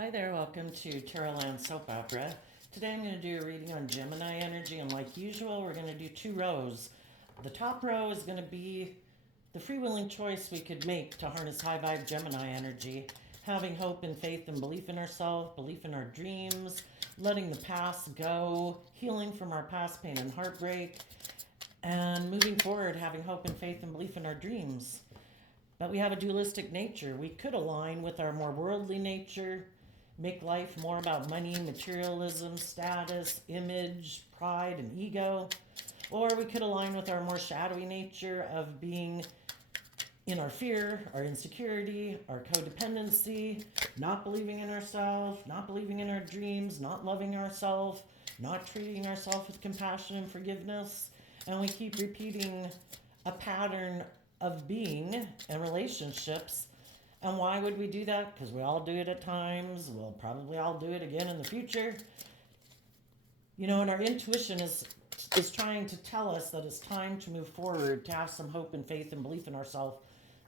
Hi there, welcome to Tarotland Soap Opera. Today I'm going to do a reading on Gemini energy, and like usual, we're going to do two rows. The top row is going to be the free-willing choice we could make to harness high-vibe Gemini energy, having hope and faith and belief in ourselves, belief in our dreams, letting the past go, healing from our past pain and heartbreak, and moving forward, having hope and faith and belief in our dreams. But we have a dualistic nature. We could align with our more worldly nature, make life more about money, materialism, status, image, pride, and ego. Or we could align with our more shadowy nature of being in our fear, our insecurity, our codependency, not believing in ourselves, not believing in our dreams, not loving ourselves, not treating ourselves with compassion and forgiveness. And we keep repeating a pattern of being and relationships. And why would we do that? Because we all do it at times. We'll probably all do it again in the future. And our intuition is trying to tell us that it's time to move forward, to have some hope and faith and belief in ourselves,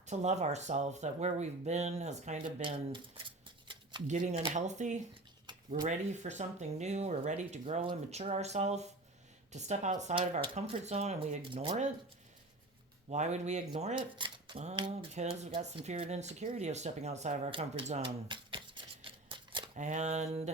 to love ourselves, that where we've been has kind of been getting unhealthy. We're ready for something new. We're ready to grow and mature ourselves, to step outside of our comfort zone, and we ignore it. Why would we ignore it? Because we got some fear and insecurity of stepping outside of our comfort zone. And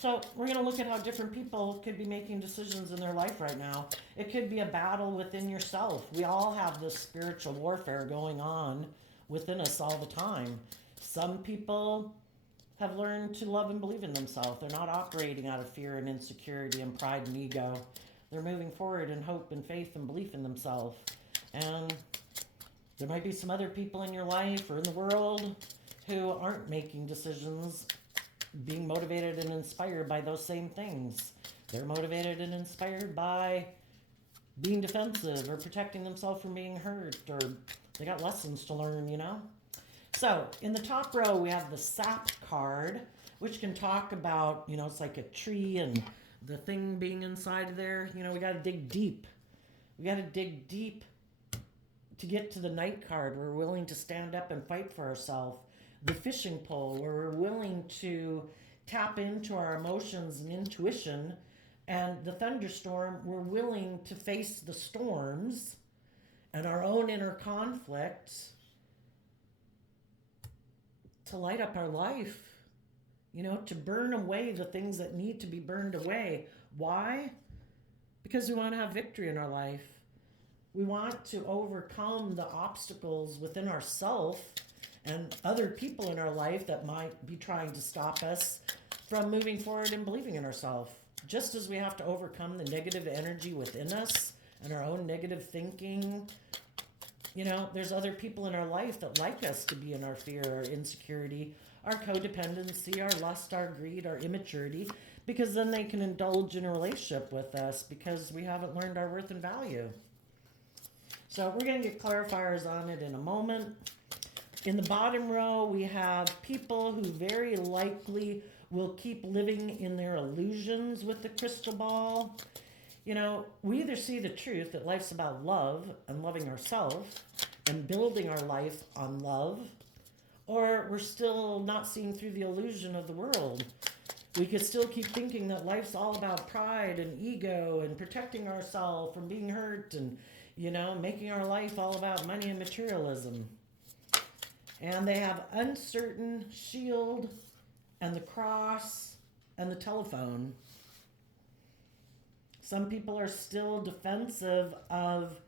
so we're going to look at how different people could be making decisions in their life right now. It could be a battle within yourself. We all have this spiritual warfare going on within us all the time. Some people have learned to love and believe in themselves. They're not operating out of fear and insecurity and pride and ego. They're moving forward in hope and faith and belief in themselves. And there might be some other people in your life or in the world who aren't making decisions being motivated and inspired by those same things. They're motivated and inspired by being defensive or protecting themselves from being hurt, or they got lessons to learn. So in the top row, we have the sap card, which can talk about, it's like a tree and the thing being inside of there. We got to dig deep. We got to dig deep to get to the knight card. We're willing to stand up and fight for ourselves. The fishing pole, where we're willing to tap into our emotions and intuition. And the thunderstorm, we're willing to face the storms and our own inner conflict to light up our life, to burn away the things that need to be burned away. Why? Because we want to have victory in our life. We want to overcome the obstacles within ourselves and other people in our life that might be trying to stop us from moving forward and believing in ourselves. Just as we have to overcome the negative energy within us and our own negative thinking, there's other people in our life that like us to be in our fear, our insecurity, our codependency, our lust, our greed, our immaturity, because then they can indulge in a relationship with us because we haven't learned our worth and value. So we're going to get clarifiers on it in a moment. In the bottom row, we have people who very likely will keep living in their illusions with the crystal ball. We either see the truth that life's about love and loving ourselves and building our life on love, or we're still not seeing through the illusion of the world. We could still keep thinking that life's all about pride and ego and protecting ourselves from being hurt and, making our life all about money and materialism. And they have uncertain, shield, and the cross, and the telephone. Some people are still defensive of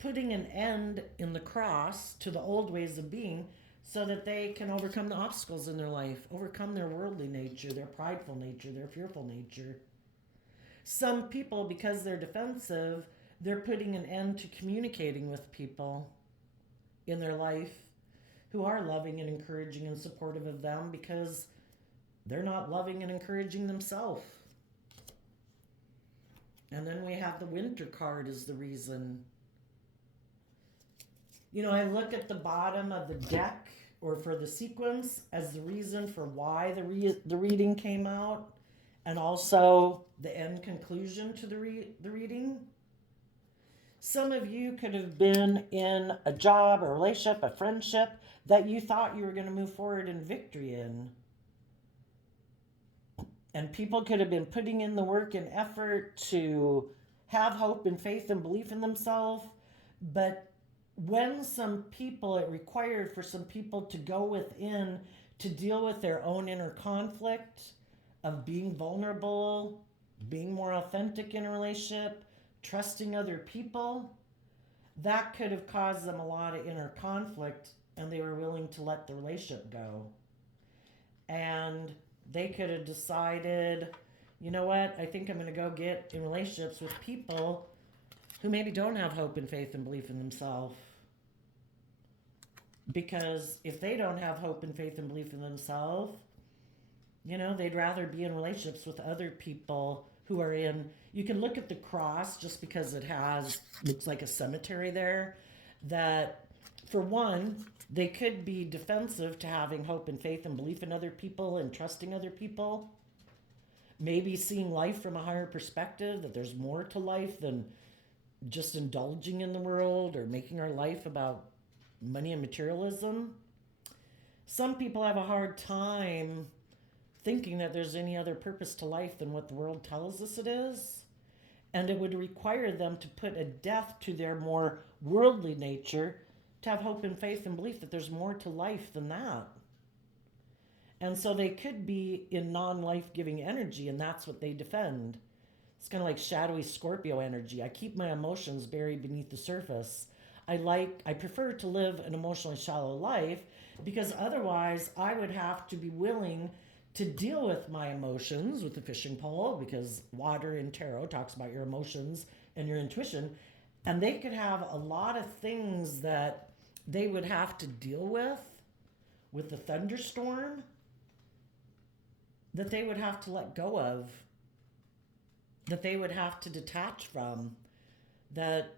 putting an end in the cross to the old ways of being so that they can overcome the obstacles in their life, overcome their worldly nature, their prideful nature, their fearful nature. Some people, because they're defensive, they're putting an end to communicating with people in their life who are loving and encouraging and supportive of them because they're not loving and encouraging themselves. And then we have the winter card as the reason. I look at the bottom of the deck or for the sequence as the reason for why the reading came out, and also the end conclusion to the reading. Some of you could have been in a job, a relationship, a friendship that you thought you were going to move forward in victory in. And people could have been putting in the work and effort to have hope and faith and belief in themselves. But when some people, it required for some people to go within to deal with their own inner conflict of being vulnerable, being more authentic in a relationship, trusting other people, that could have caused them a lot of inner conflict, and they were willing to let the relationship go. And they could have decided, you know what, I think I'm going to go get in relationships with people who maybe don't have hope and faith and belief in themselves. Because if they don't have hope and faith and belief in themselves, they'd rather be in relationships with other people who are in. You can look at the cross just because looks like a cemetery there. That, for one, they could be defensive to having hope and faith and belief in other people and trusting other people. Maybe seeing life from a higher perspective, that there's more to life than just indulging in the world or making our life about money and materialism. Some people have a hard time thinking that there's any other purpose to life than what the world tells us it is. And it would require them to put a death to their more worldly nature to have hope and faith and belief that there's more to life than that. And so they could be in non-life-giving energy, and that's what they defend. It's kind of like shadowy Scorpio energy. I keep my emotions buried beneath the surface. I prefer to live an emotionally shallow life, because otherwise I would have to be willing to deal with my emotions with the fishing pole, because water in tarot talks about your emotions and your intuition. And they could have a lot of things that they would have to deal with the thunderstorm, that they would have to let go of, that they would have to detach from, that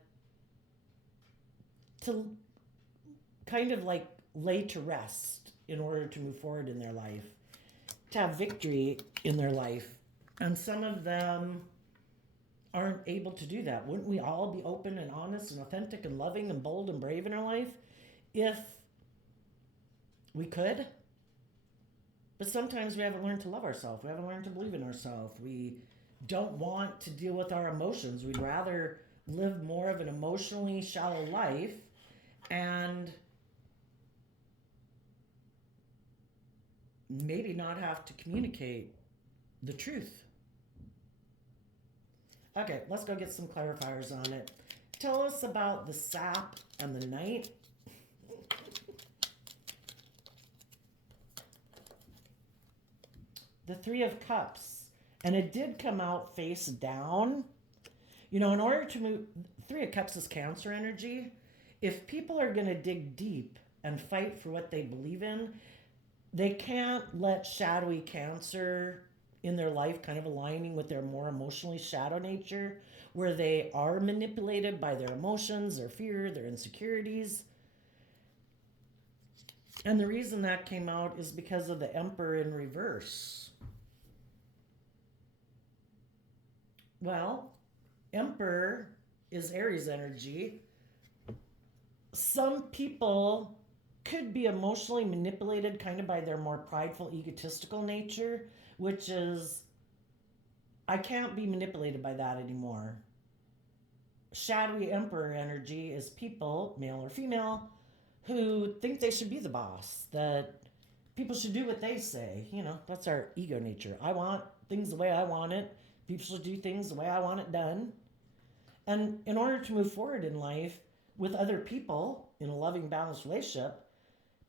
to kind of like lay to rest in order to move forward in their life, to have victory in their life. And some of them aren't able to do that. Wouldn't we all be open and honest and authentic and loving and bold and brave in our life if we could? But sometimes we haven't learned to love ourselves. We haven't learned to believe in ourselves. We don't want to deal with our emotions. We'd rather live more of an emotionally shallow life and maybe not have to communicate the truth. Okay, let's go get some clarifiers on it. Tell us about the sap and the knight. The Three of Cups. And it did come out face down. In order to move, Three of Cups is Cancer energy. If people are going to dig deep and fight for what they believe in, they can't let shadowy Cancer in their life kind of aligning with their more emotionally shadow nature, where they are manipulated by their emotions, their fear, their insecurities. And the reason that came out is because of the Emperor in reverse. Well, Emperor is Aries energy. Some people could be emotionally manipulated kind of by their more prideful, egotistical nature, which is, I can't be manipulated by that anymore. Shadowy Emperor energy is people, male or female, who think they should be the boss, that people should do what they say. That's our ego nature. I want things the way I want it. People should do things the way I want it done. And in order to move forward in life with other people in a loving, balanced relationship,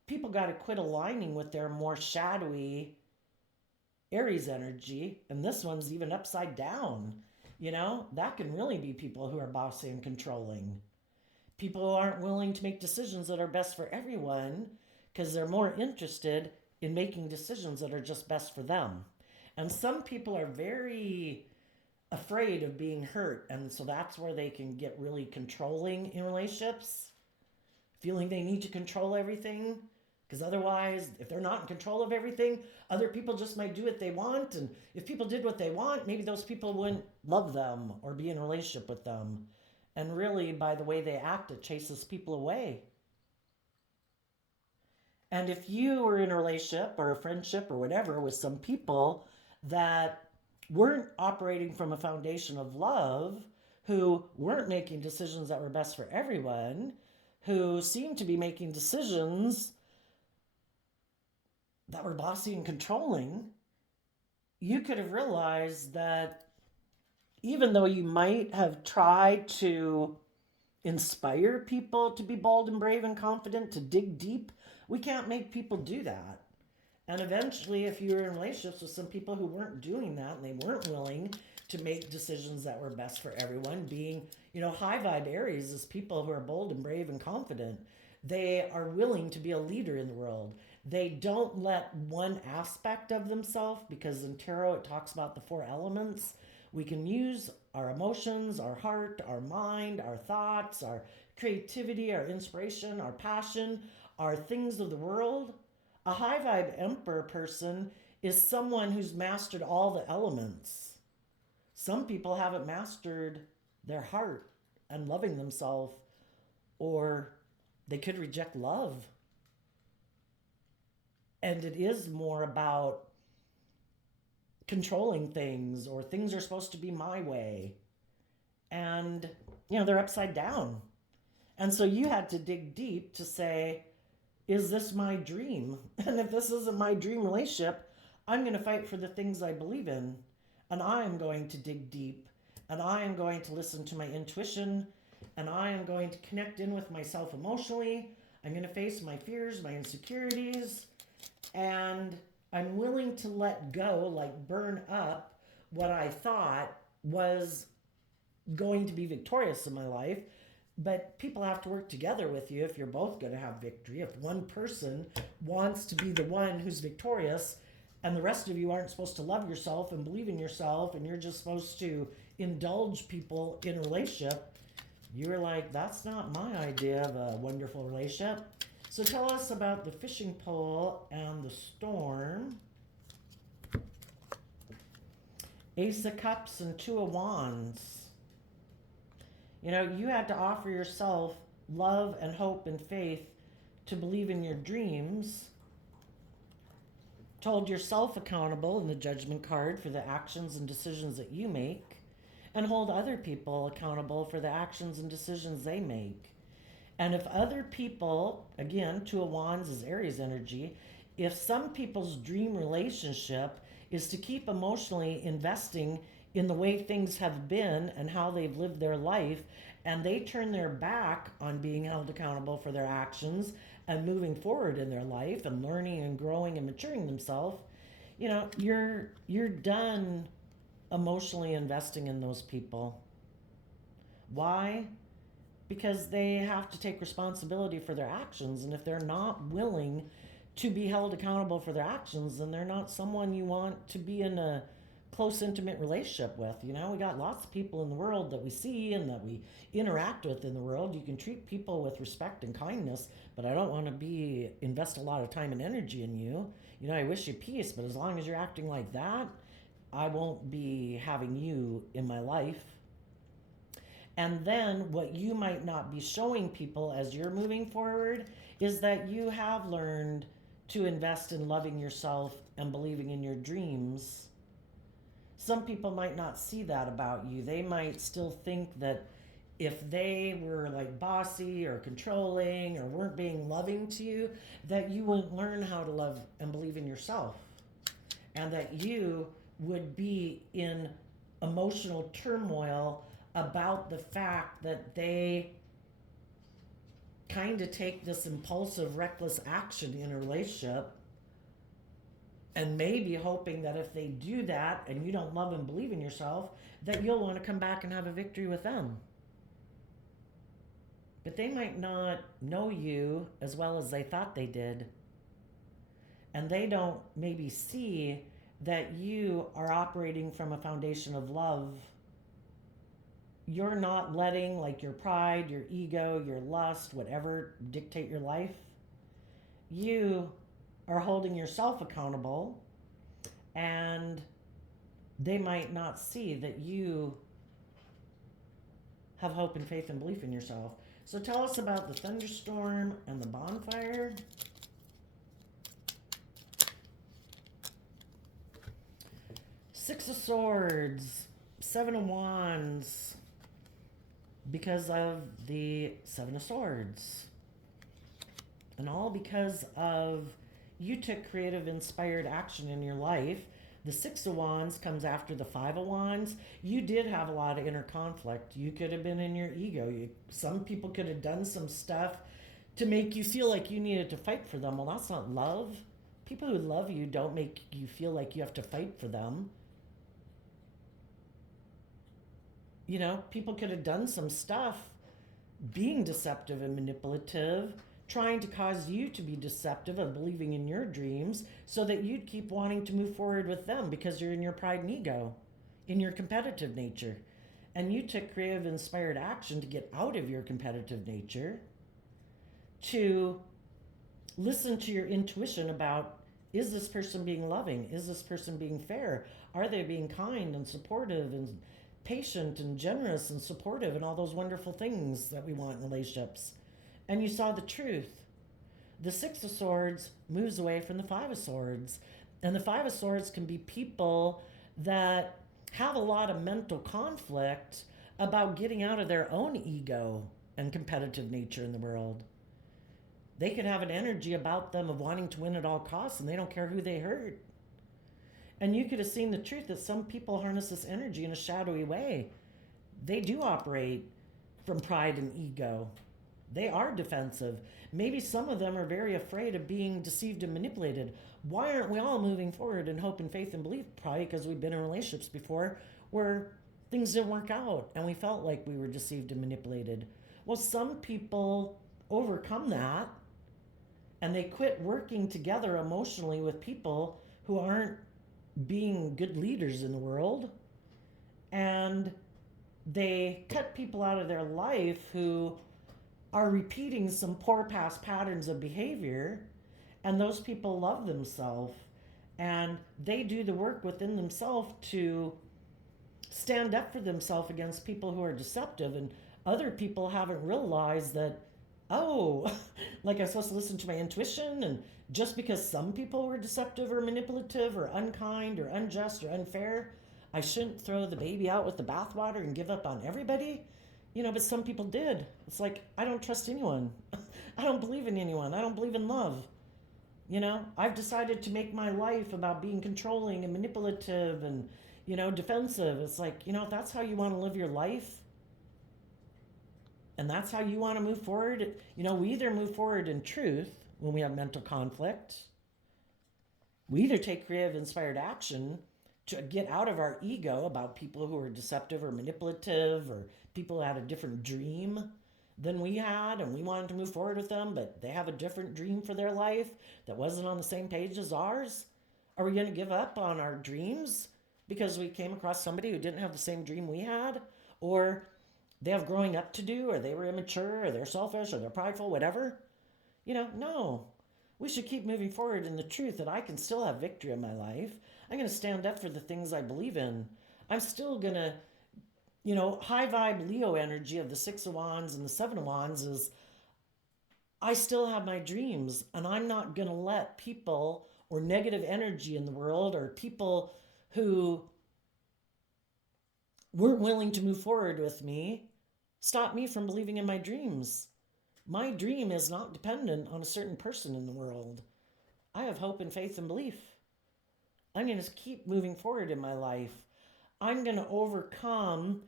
people got to quit aligning with their more shadowy Aries energy. And this one's even upside down. That can really be people who are bossy and controlling. People who aren't willing to make decisions that are best for everyone because they're more interested in making decisions that are just best for them. And some people are very afraid of being hurt, and so that's where they can get really controlling in relationships, feeling they need to control everything, because otherwise, if they're not in control of everything, other people just might do what they want, and if people did what they want, maybe those people wouldn't love them or be in a relationship with them. And really, by the way they act, it chases people away. And if you were in a relationship or a friendship or whatever with some people that weren't operating from a foundation of love, who weren't making decisions that were best for everyone, who seemed to be making decisions that were bossy and controlling, you could have realized that even though you might have tried to inspire people to be bold and brave and confident, to dig deep, we can't make people do that. And eventually, if you were in relationships with some people who weren't doing that and they weren't willing to make decisions that were best for everyone, being, high vibe Aries is people who are bold and brave and confident. They are willing to be a leader in the world. They don't let one aspect of themselves, because in tarot it talks about the 4 elements. We can use our emotions, our heart, our mind, our thoughts, our creativity, our inspiration, our passion, our things of the world. A high vibe emperor person is someone who's mastered all the elements. Some people haven't mastered their heart and loving themselves, or they could reject love. And it is more about controlling things, or things are supposed to be my way. And, they're upside down. And so you had to dig deep to say, is this my dream? And if this isn't my dream relationship, I'm going to fight for the things I believe in. And I am going to dig deep. And I am going to listen to my intuition. And I am going to connect in with myself emotionally. I'm going to face my fears, my insecurities. And I'm willing to let go, like burn up what I thought was going to be victorious in my life. But people have to work together with you if you're both going to have victory. If one person wants to be the one who's victorious and the rest of you aren't supposed to love yourself and believe in yourself, and you're just supposed to indulge people in a relationship, you're like, that's not my idea of a wonderful relationship. So tell us about the fishing pole and the storm. Ace of Cups and Two of Wands. You had to offer yourself love and hope and faith to believe in your dreams. Hold yourself accountable in the Judgment card for the actions and decisions that you make. And hold other people accountable for the actions and decisions they make. And if other people, again, Two of Wands is Aries energy, if some people's dream relationship is to keep emotionally investing in the way things have been and how they've lived their life, and they turn their back on being held accountable for their actions and moving forward in their life and learning and growing and maturing themselves, you're done emotionally investing in those people. Why? Because they have to take responsibility for their actions, and if they're not willing to be held accountable for their actions, then they're not someone you want to be in a close, intimate relationship with. We got lots of people in the world that we see and that we interact with in the world. You can treat people with respect and kindness, but I don't want to invest a lot of time and energy in you. I wish you peace, but as long as you're acting like that, I won't be having you in my life. And then what you might not be showing people as you're moving forward is that you have learned to invest in loving yourself and believing in your dreams. Some people might not see that about you. They might still think that if they were like bossy or controlling or weren't being loving to you, that you wouldn't learn how to love and believe in yourself. And that you would be in emotional turmoil about the fact that they kind of take this impulsive, reckless action in a relationship, and maybe hoping that if they do that and you don't love and believe in yourself, that you'll want to come back and have a victory with them. But they might not know you as well as they thought they did. And they don't maybe see that you are operating from a foundation of love. You're not letting like your pride, your ego, your lust, whatever dictate your life. You are holding yourself accountable, and they might not see that you have hope and faith and belief in yourself. So tell us about the thunderstorm and the bonfire. Six of Swords, Seven of Wands, because of the Seven of Swords. And all because of you took creative, inspired action in your life. The Six of Wands comes after the Five of Wands. You did have a lot of inner conflict. You could have been in your ego. Some people could have done some stuff to make you feel like you needed to fight for them. Well, that's not love. People who love you don't make you feel like you have to fight for them. You know, people could have done some stuff being deceptive and manipulative, trying to cause you to be deceptive and believing in your dreams so that you'd keep wanting to move forward with them because you're in your pride and ego, in your competitive nature. And you took creative, inspired action to get out of your competitive nature, to listen to your intuition about, is this person being loving? Is this person being fair? Are they being kind and supportive and patient and generous and supportive and all those wonderful things that we want in relationships? And you saw the truth. The Six of Swords moves away from the Five of Swords. And the Five of Swords can be people that have a lot of mental conflict about getting out of their own ego and competitive nature in the world. They could have an energy about them of wanting to win at all costs, and they don't care who they hurt. And you could have seen the truth that some people harness this energy in a shadowy way. They do operate from pride and ego. They are defensive. Maybe some of them are very afraid of being deceived and manipulated. Why aren't we all moving forward in hope and faith and belief? Probably because we've been in relationships before where things didn't work out and we felt like we were deceived and manipulated. Well, some people overcome that and they quit working together emotionally with people who aren't being good leaders in the world, and they cut people out of their life who are repeating some poor past patterns of behavior, and those people love themselves and they do the work within themselves to stand up for themselves against people who are deceptive, and other people haven't realized that, oh, like I'm supposed to listen to my intuition, and just because some people were deceptive or manipulative or unkind or unjust or unfair, I shouldn't throw the baby out with the bathwater and give up on everybody. You know, but some people did. It's like, I don't trust anyone. I don't believe in anyone. I don't believe in love. You know, I've decided to make my life about being controlling and manipulative and, you know, defensive. It's like, you know, if that's how you want to live your life, and that's how you want to move forward, you know, we either move forward in truth when we have mental conflict. We either take creative, inspired action to get out of our ego about people who are deceptive or manipulative, or people who had a different dream than we had and we wanted to move forward with them, but they have a different dream for their life that wasn't on the same page as ours. Are we going to give up on our dreams because we came across somebody who didn't have the same dream we had? Or they have growing up to do, or they were immature, or they're selfish, or they're prideful, whatever? You know, no. We should keep moving forward in the truth that I can still have victory in my life. I'm going to stand up for the things I believe in. I'm still going to, you know, high vibe Leo energy of the Six of Wands and the Seven of Wands is, I still have my dreams, and I'm not going to let people or negative energy in the world or people who weren't willing to move forward with me stop me from believing in my dreams. My dream is not dependent on a certain person in the world. I have hope and faith and belief. I'm going to keep moving forward in my life. I'm going to overcome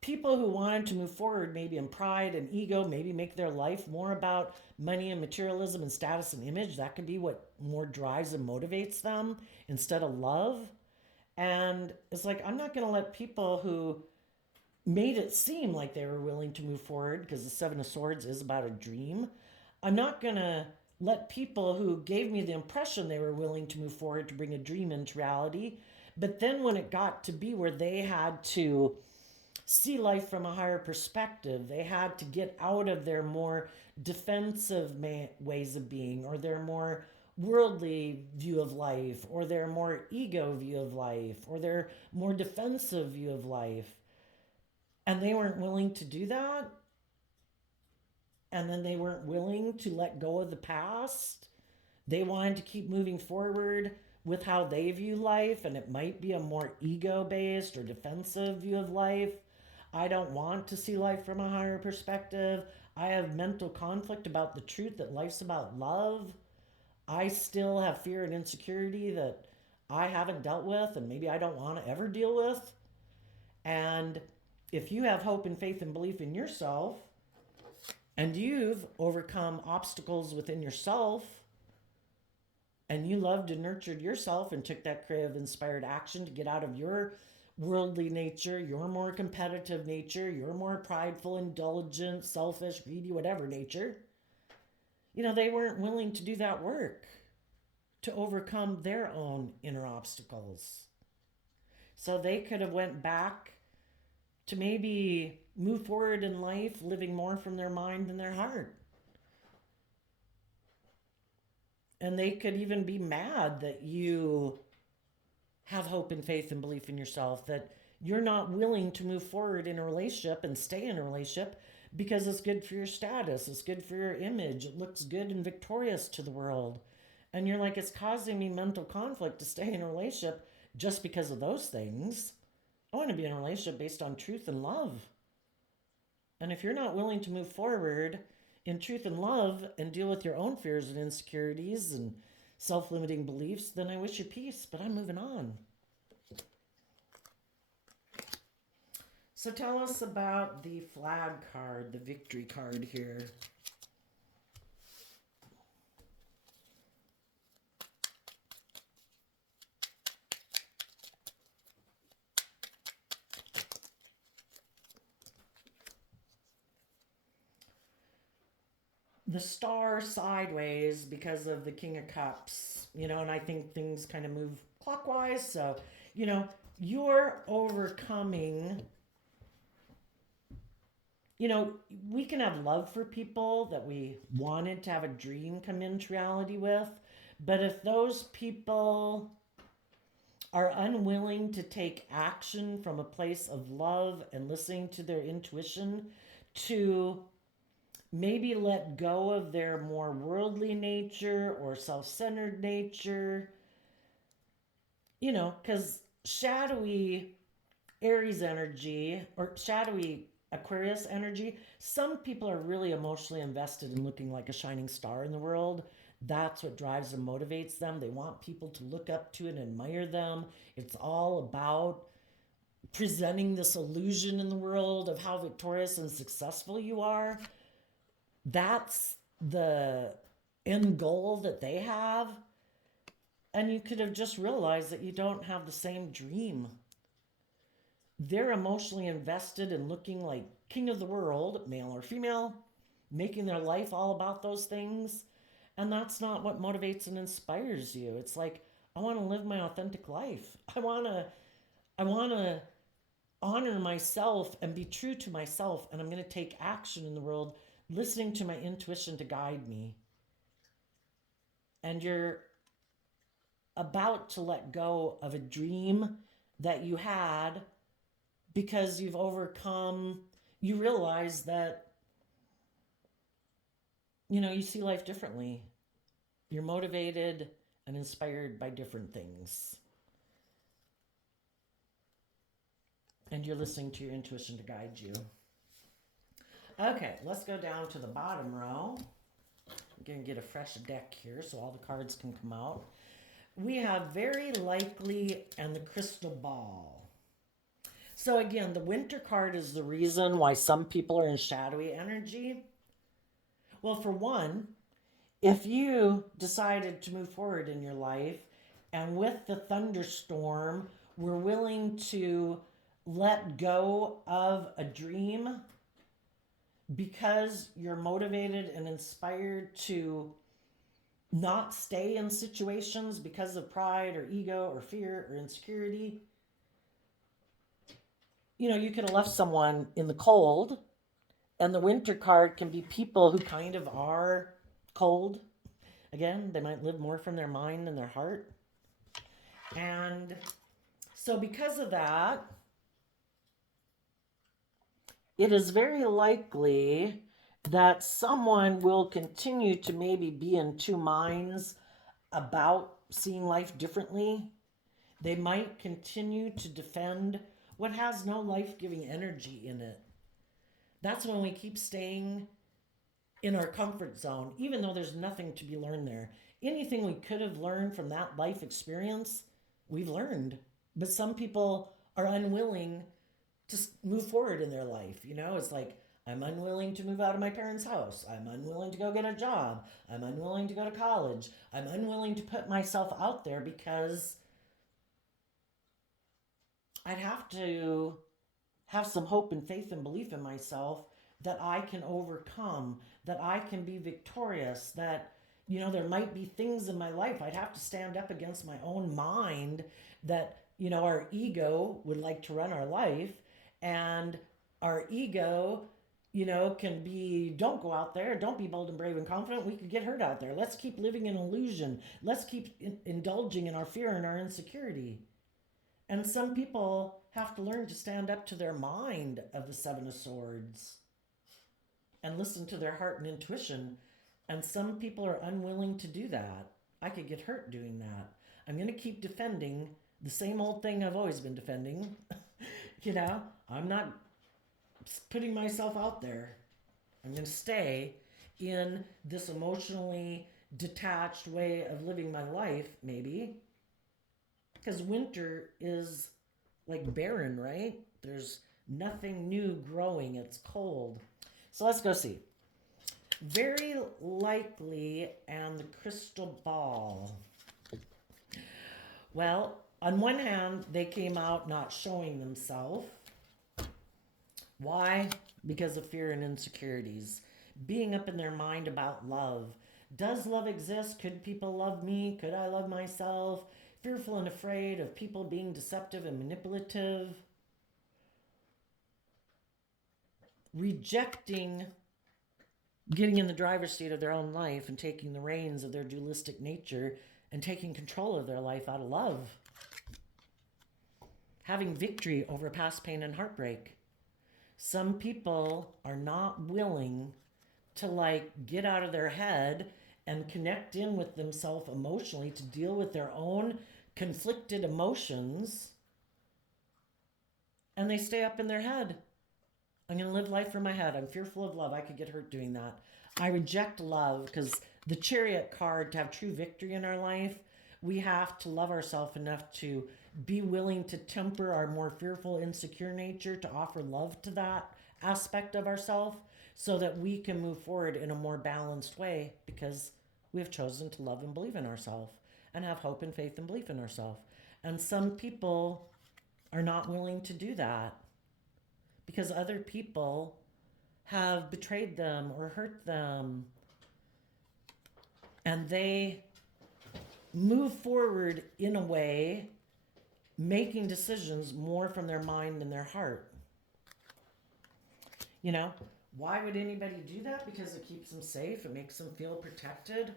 people who wanted to move forward maybe in pride and ego, maybe make their life more about money and materialism and status and image. That could be what more drives and motivates them instead of love. And it's like, I'm not going to let people who made it seem like they were willing to move forward, because the Seven of Swords is about a dream. I'm not going to let people who gave me the impression they were willing to move forward to bring a dream into reality, but then when it got to be where they had to see life from a higher perspective, they had to get out of their more defensive ways of being, or their more worldly view of life, or their more ego view of life, or their more defensive view of life. And they weren't willing to do that. And then they weren't willing to let go of the past. They wanted to keep moving forward with how they view life, and it might be a more ego-based or defensive view of life. I don't want to see life from a higher perspective. I have mental conflict about the truth that life's about love. I still have fear and insecurity that I haven't dealt with and maybe I don't want to ever deal with. And if you have hope and faith and belief in yourself, and you've overcome obstacles within yourself, and you loved and nurtured yourself and took that creative, inspired action to get out of your worldly nature, your more competitive nature, your more prideful, indulgent, selfish, greedy, whatever nature, they weren't willing to do that work to overcome their own inner obstacles. So they could have went back to maybe move forward in life, living more from their mind and their heart. And they could even be mad that you have hope and faith and belief in yourself, that you're not willing to move forward in a relationship and stay in a relationship because it's good for your status, it's good for your image, it looks good and victorious to the world. And you're like, it's causing me mental conflict to stay in a relationship just because of those things. I want to be in a relationship based on truth and love. And if you're not willing to move forward in truth and love and deal with your own fears and insecurities and self-limiting beliefs, then I wish you peace, but I'm moving on. So tell us about the flag card, the victory card here. The star sideways because of the King of Cups, and I think things kind of move clockwise. So, you're overcoming, we can have love for people that we wanted to have a dream come into reality with. But if those people are unwilling to take action from a place of love and listening to their intuition to maybe let go of their more worldly nature or self-centered nature, because shadowy Aries energy or shadowy Aquarius energy, some people are really emotionally invested in looking like a shining star in the world. That's what drives and motivates them. They want people to look up to and admire them. It's all about presenting this illusion in the world of how victorious and successful you are. That's the end goal that they have. And you could have just realized that you don't have the same dream. They're emotionally invested in looking like king of the world, male or female, making their life all about those things. And that's not what motivates and inspires you. It's like, I want to live my authentic life. I want to honor myself and be true to myself. And I'm going to take action in the world, listening to my intuition to guide me. And you're about to let go of a dream that you had because you've overcome, you realize that, you see life differently. You're motivated and inspired by different things. And you're listening to your intuition to guide you. Okay, let's go down to the bottom row. I'm going to get a fresh deck here so all the cards can come out. We have very likely and the crystal ball. So again, the winter card is the reason why some people are in shadowy energy. Well, for one, if you decided to move forward in your life and with the thunderstorm, we're willing to let go of a dream because you're motivated and inspired to not stay in situations because of pride or ego or fear or insecurity. You could have left someone in the cold, and the winter card can be people who kind of are cold. Again, they might live more from their mind than their heart. And so because of that, it is very likely that someone will continue to maybe be in two minds about seeing life differently. They might continue to defend what has no life-giving energy in it. That's when we keep staying in our comfort zone, even though there's nothing to be learned there. Anything we could have learned from that life experience, we've learned. But some people are unwilling to move forward in their life. It's like, I'm unwilling to move out of my parents' house. I'm unwilling to go get a job. I'm unwilling to go to college. I'm unwilling to put myself out there because I'd have to have some hope and faith and belief in myself that I can overcome, that I can be victorious, that, there might be things in my life I'd have to stand up against my own mind that, our ego would like to run our life. And our ego, can be, don't go out there, don't be bold and brave and confident. We could get hurt out there. Let's keep living in illusion. Let's keep indulging in our fear and our insecurity. And some people have to learn to stand up to their mind of the Seven of Swords and listen to their heart and intuition. And some people are unwilling to do that. I could get hurt doing that. I'm going to keep defending the same old thing I've always been defending. I'm not putting myself out there. I'm going to stay in this emotionally detached way of living my life, maybe. Because winter is like barren, right? There's nothing new growing. It's cold. So let's go see. Very likely, and the crystal ball. Well, on one hand, they came out not showing themselves. Why? Because of fear and insecurities. Being up in their mind about love. Does love exist? Could people love me? Could I love myself? Fearful and afraid of people being deceptive and manipulative. Rejecting getting in the driver's seat of their own life and taking the reins of their dualistic nature and taking control of their life out of love. Having victory over past pain and heartbreak. Some people are not willing to get out of their head and connect in with themselves emotionally to deal with their own conflicted emotions. And they stay up in their head. I'm going to live life from my head. I'm fearful of love. I could get hurt doing that. I reject love because the Chariot card, to have true victory in our life, we have to love ourselves enough to be willing to temper our more fearful, insecure nature to offer love to that aspect of ourselves so that we can move forward in a more balanced way because we have chosen to love and believe in ourselves and have hope and faith and belief in ourselves. And some people are not willing to do that because other people have betrayed them or hurt them. And they move forward in a way, making decisions more from their mind and their heart. Why would anybody do that? Because it keeps them safe. It makes them feel protected.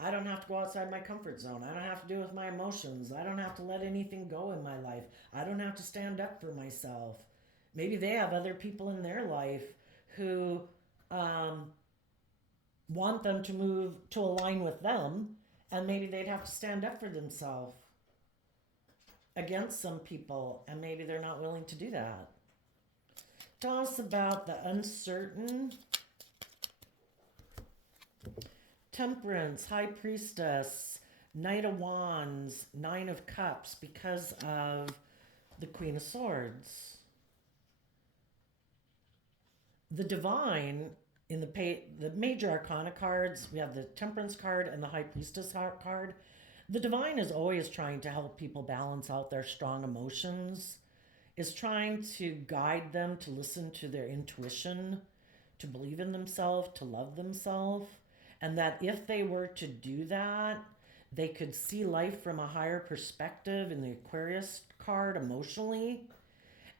I don't have to go outside my comfort zone. I don't have to deal with my emotions. I don't have to let anything go in my life. I don't have to stand up for myself. Maybe they have other people in their life who want them to move to align with them, and maybe they'd have to stand up for themselves against some people, and maybe they're not willing to do that. Tell us about the uncertain. Temperance, High Priestess, Knight of Wands, Nine of Cups, because of the Queen of Swords. The Divine, in the major arcana cards, we have the Temperance card and the High Priestess card. The Divine is always trying to help people balance out their strong emotions, is trying to guide them to listen to their intuition, to believe in themselves, to love themselves. And that if they were to do that, they could see life from a higher perspective in the Aquarius card emotionally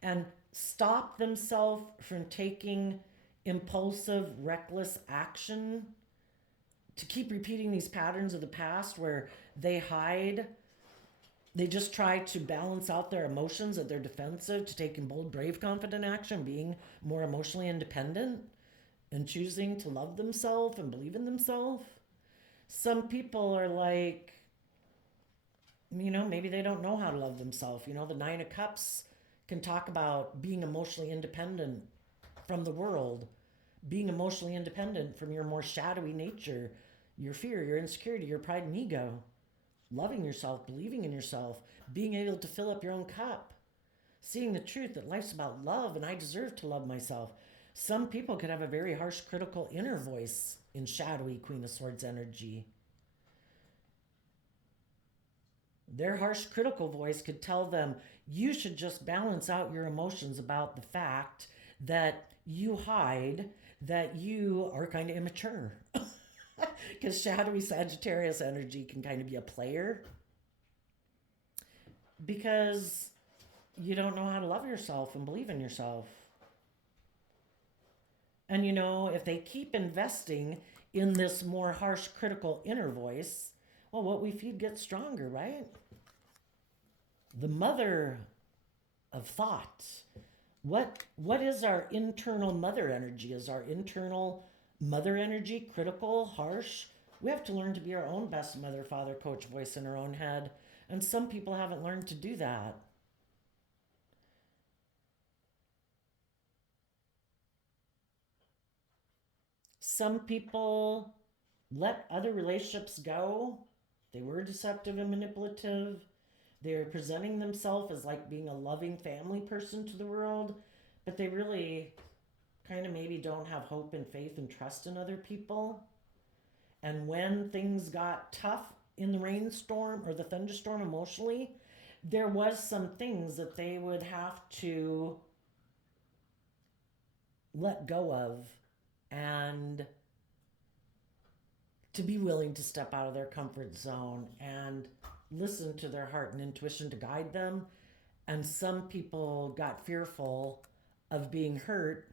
and stop themselves from taking impulsive, reckless action, to keep repeating these patterns of the past where they hide. They just try to balance out their emotions, that they're defensive, to taking bold, brave, confident action, being more emotionally independent, and choosing to love themselves and believe in themselves. Some people are like, maybe they don't know how to love themselves. The Nine of Cups can talk about being emotionally independent from the world, being emotionally independent from your more shadowy nature, your fear, your insecurity, your pride and ego, loving yourself, believing in yourself, being able to fill up your own cup, seeing the truth that life's about love and I deserve to love myself. Some people could have a very harsh, critical inner voice in shadowy Queen of Swords energy. Their harsh, critical voice could tell them, you should just balance out your emotions about the fact that you hide that you are kind of immature. Because shadowy Sagittarius energy can kind of be a player. Because you don't know how to love yourself and believe in yourself. And if they keep investing in this more harsh, critical inner voice, well, what we feed gets stronger, right? The mother of thought. What is our internal mother energy? Is our internal mother energy critical, harsh? We have to learn to be our own best mother, father, coach, voice in our own head. And some people haven't learned to do that. Some people let other relationships go. They were deceptive and manipulative. They're presenting themselves as like being a loving family person to the world, but they really kind of maybe don't have hope and faith and trust in other people. And when things got tough in the rainstorm or the thunderstorm emotionally, there was some things that they would have to let go of and to be willing to step out of their comfort zone and listen to their heart and intuition to guide them. And some people got fearful of being hurt,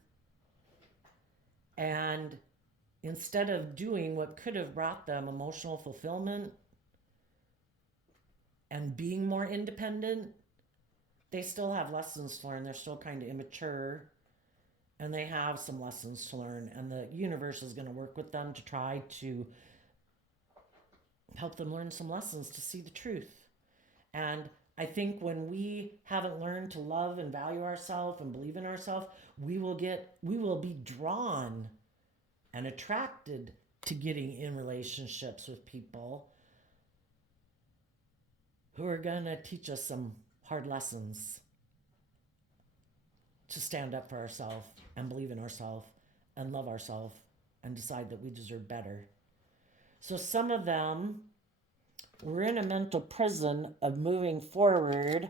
and instead of doing what could have brought them emotional fulfillment and being more independent, they still have lessons to learn. They're still kind of immature, and they have some lessons to learn, and the universe is going to work with them to try to help them learn some lessons to see the truth. And I think when we haven't learned to love and value ourselves and believe in ourselves, we will be drawn and attracted to getting in relationships with people who are going to teach us some hard lessons to stand up for ourselves and believe in ourselves and love ourselves and decide that we deserve better. So some of them were in a mental prison of moving forward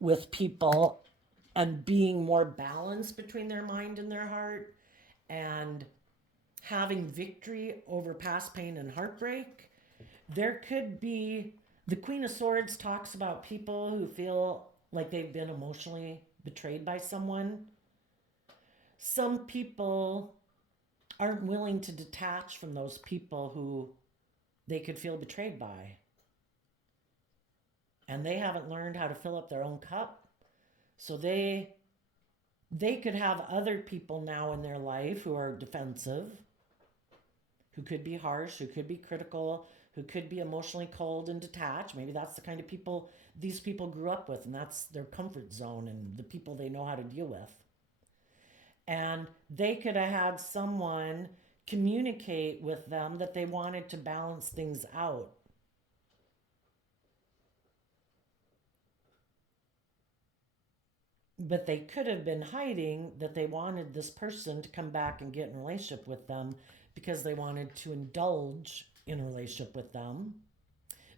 with people and being more balanced between their mind and their heart and having victory over past pain and heartbreak. There could be, the Queen of Swords talks about people who feel like they've been emotionally betrayed by someone. Some people aren't willing to detach from those people who they could feel betrayed by. And they haven't learned how to fill up their own cup. So they could have other people now in their life who are defensive, who could be harsh, who could be critical, who could be emotionally cold and detached. Maybe that's the kind of people these people grew up with, and that's their comfort zone and the people they know how to deal with. And they could have had someone communicate with them that they wanted to balance things out. But they could have been hiding that they wanted this person to come back and get in a relationship with them because they wanted to indulge in a relationship with them,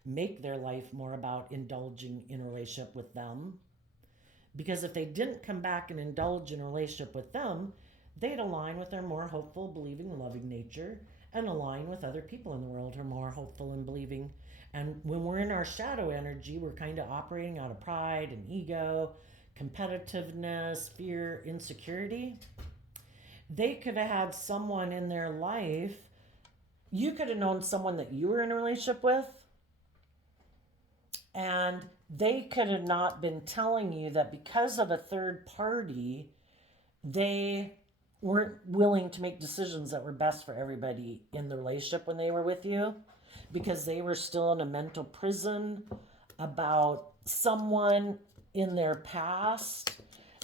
make their life more about indulging in a relationship with them. Because if they didn't come back and indulge in a relationship with them, they'd align with their more hopeful, believing, loving nature and align with other people in the world who are more hopeful and believing. And when we're in our shadow energy, we're kind of operating out of pride and ego, competitiveness, fear, insecurity. They could have had someone in their life. You could have known someone that you were in a relationship with, and they could have not been telling you that because of a third party, they weren't willing to make decisions that were best for everybody in the relationship when they were with you, because they were still in a mental prison about someone in their past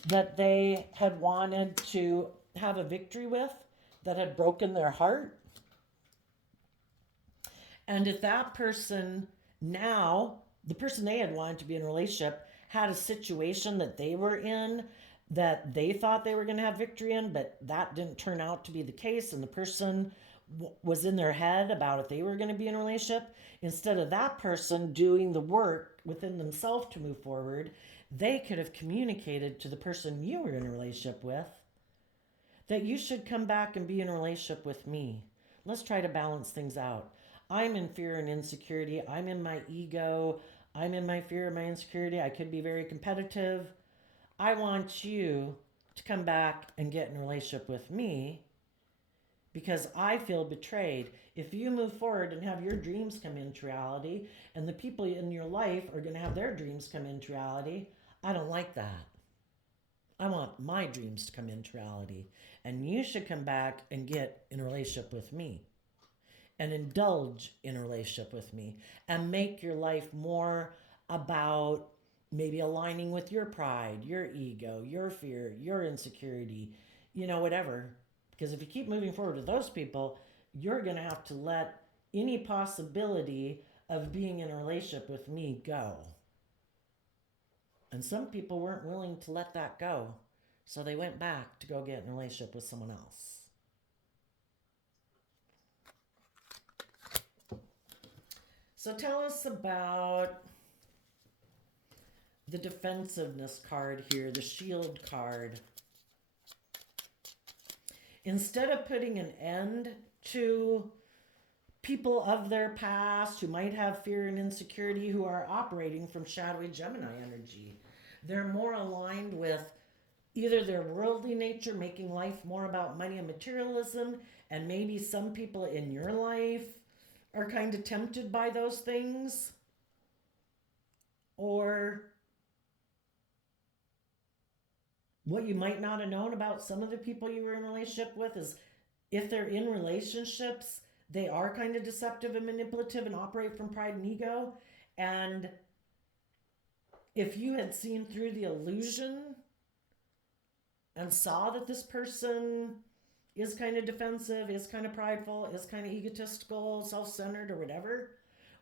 that they had wanted to have a victory with, that had broken their heart. And if that person now, the person they had wanted to be in a relationship, had a situation that they were in that they thought they were going to have victory in, but that didn't turn out to be the case, and the person was in their head about if they were going to be in a relationship, instead of that person doing the work within themselves to move forward, they could have communicated to the person you were in a relationship with that you should come back and be in a relationship with me. Let's try to balance things out. I'm in fear and insecurity. I'm in my ego. I'm in my fear and my insecurity. I could be very competitive. I want you to come back and get in a relationship with me because I feel betrayed. If you move forward and have your dreams come into reality, and the people in your life are going to have their dreams come into reality, I don't like that. I want my dreams to come into reality. And you should come back and get in a relationship with me and indulge in a relationship with me and make your life more about maybe aligning with your pride, your ego, your fear, your insecurity, whatever. Because if you keep moving forward with those people, you're going to have to let any possibility of being in a relationship with me go. And some people weren't willing to let that go. So they went back to go get in a relationship with someone else. So tell us about the defensiveness card here, the shield card. Instead of putting an end to people of their past who might have fear and insecurity, who are operating from shadowy Gemini energy, they're more aligned with either their worldly nature, making life more about money and materialism, and maybe some people in your life are kind of tempted by those things. Or what you might not have known about some of the people you were in a relationship with is if they're in relationships, they are kind of deceptive and manipulative and operate from pride and ego. And if you had seen through the illusion and saw that this person is kind of defensive, is kind of prideful, is kind of egotistical, self-centered, or whatever,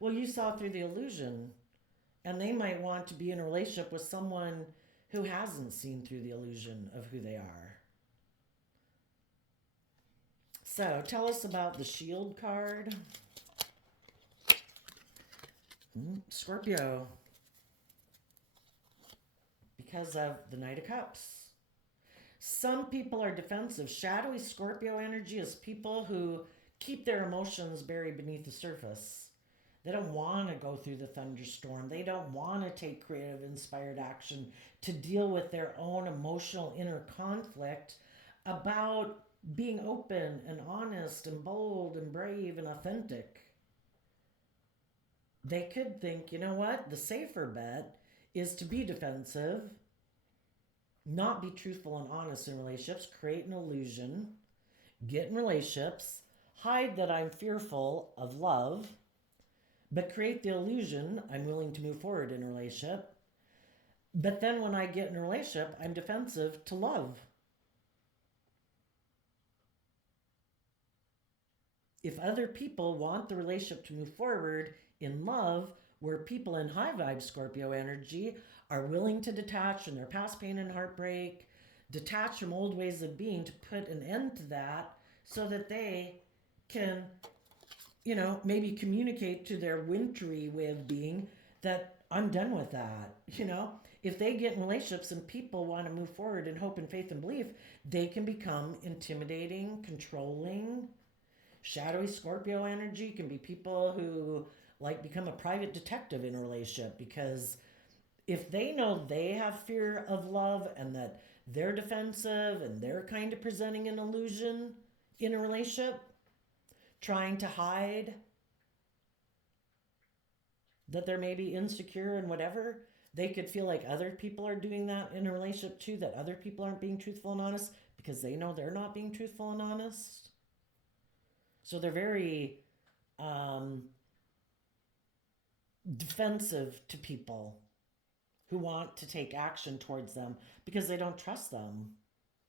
well, you saw through the illusion. And they might want to be in a relationship with someone who hasn't seen through the illusion of who they are. So tell us about the shield card. Scorpio. Because of the Knight of Cups. Some people are defensive. Shadowy Scorpio energy is people who keep their emotions buried beneath the surface. They don't want to go through the thunderstorm. They don't want to take creative, inspired action to deal with their own emotional inner conflict about being open and honest and bold and brave and authentic. They could think, you know what? The safer bet is to be defensive, not be truthful and honest in relationships, create an illusion, get in relationships, hide that I'm fearful of love, but create the illusion I'm willing to move forward in a relationship. But then when I get in a relationship, I'm defensive to love. If other people want the relationship to move forward in love, where people in high vibe Scorpio energy are willing to detach from their past pain and heartbreak, detach from old ways of being to put an end to that so that they can, maybe communicate to their wintry way of being that I'm done with that. If they get in relationships and people want to move forward in hope and faith and belief, they can become intimidating, controlling. Shadowy Scorpio energy can be people who become a private detective in a relationship, because if they know they have fear of love and that they're defensive and they're kind of presenting an illusion in a relationship, trying to hide that they're maybe insecure and whatever, they could feel like other people are doing that in a relationship too, that other people aren't being truthful and honest, because they know they're not being truthful and honest. So they're very defensive to people who want to take action towards them because they don't trust them.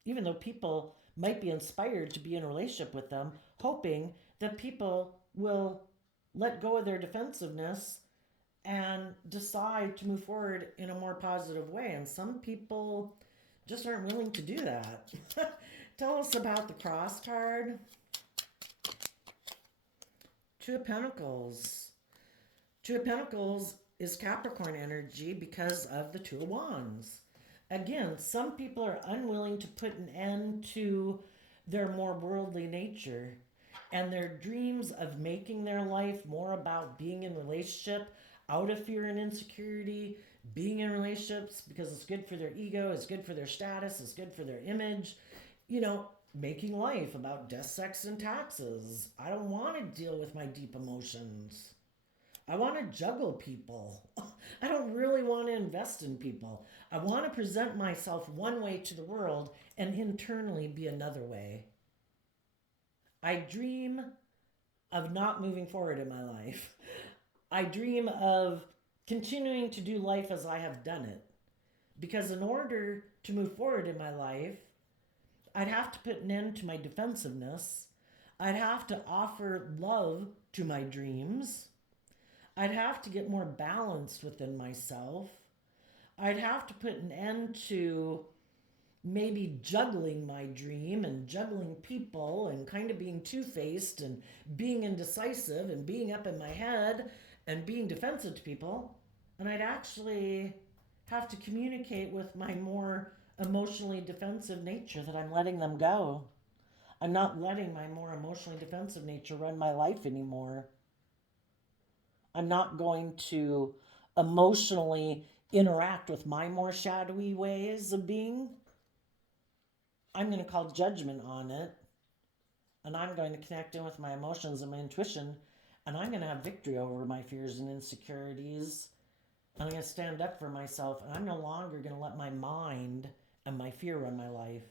Even though people might be inspired to be in a relationship with them, hoping that people will let go of their defensiveness and decide to move forward in a more positive way. And some people just aren't willing to do that. Tell us about the cross card. Two of Pentacles. Two of Pentacles is Capricorn energy because of the Two of Wands. Again, some people are unwilling to put an end to their more worldly nature and their dreams of making their life more about being in relationship out of fear and insecurity, being in relationships because it's good for their ego, it's good for their status, it's good for their image, making life about death, sex, and taxes. I don't want to deal with my deep emotions. I want to juggle people. I don't really want to invest in people. I want to present myself one way to the world and internally be another way. I dream of not moving forward in my life. I dream of continuing to do life as I have done it. Because in order to move forward in my life, I'd have to put an end to my defensiveness. I'd have to offer love to my dreams. I'd have to get more balanced within myself. I'd have to put an end to maybe juggling my dream and juggling people and kind of being two-faced and being indecisive and being up in my head and being defensive to people. And I'd actually have to communicate with my more emotionally defensive nature that I'm letting them go. I'm not letting my more emotionally defensive nature run my life anymore. I'm not going to emotionally interact with my more shadowy ways of being. I'm going to call judgment on it. And I'm going to connect in with my emotions and my intuition. And I'm going to have victory over my fears and insecurities. I'm going to stand up for myself. And I'm no longer going to let my mind and my fear run my life.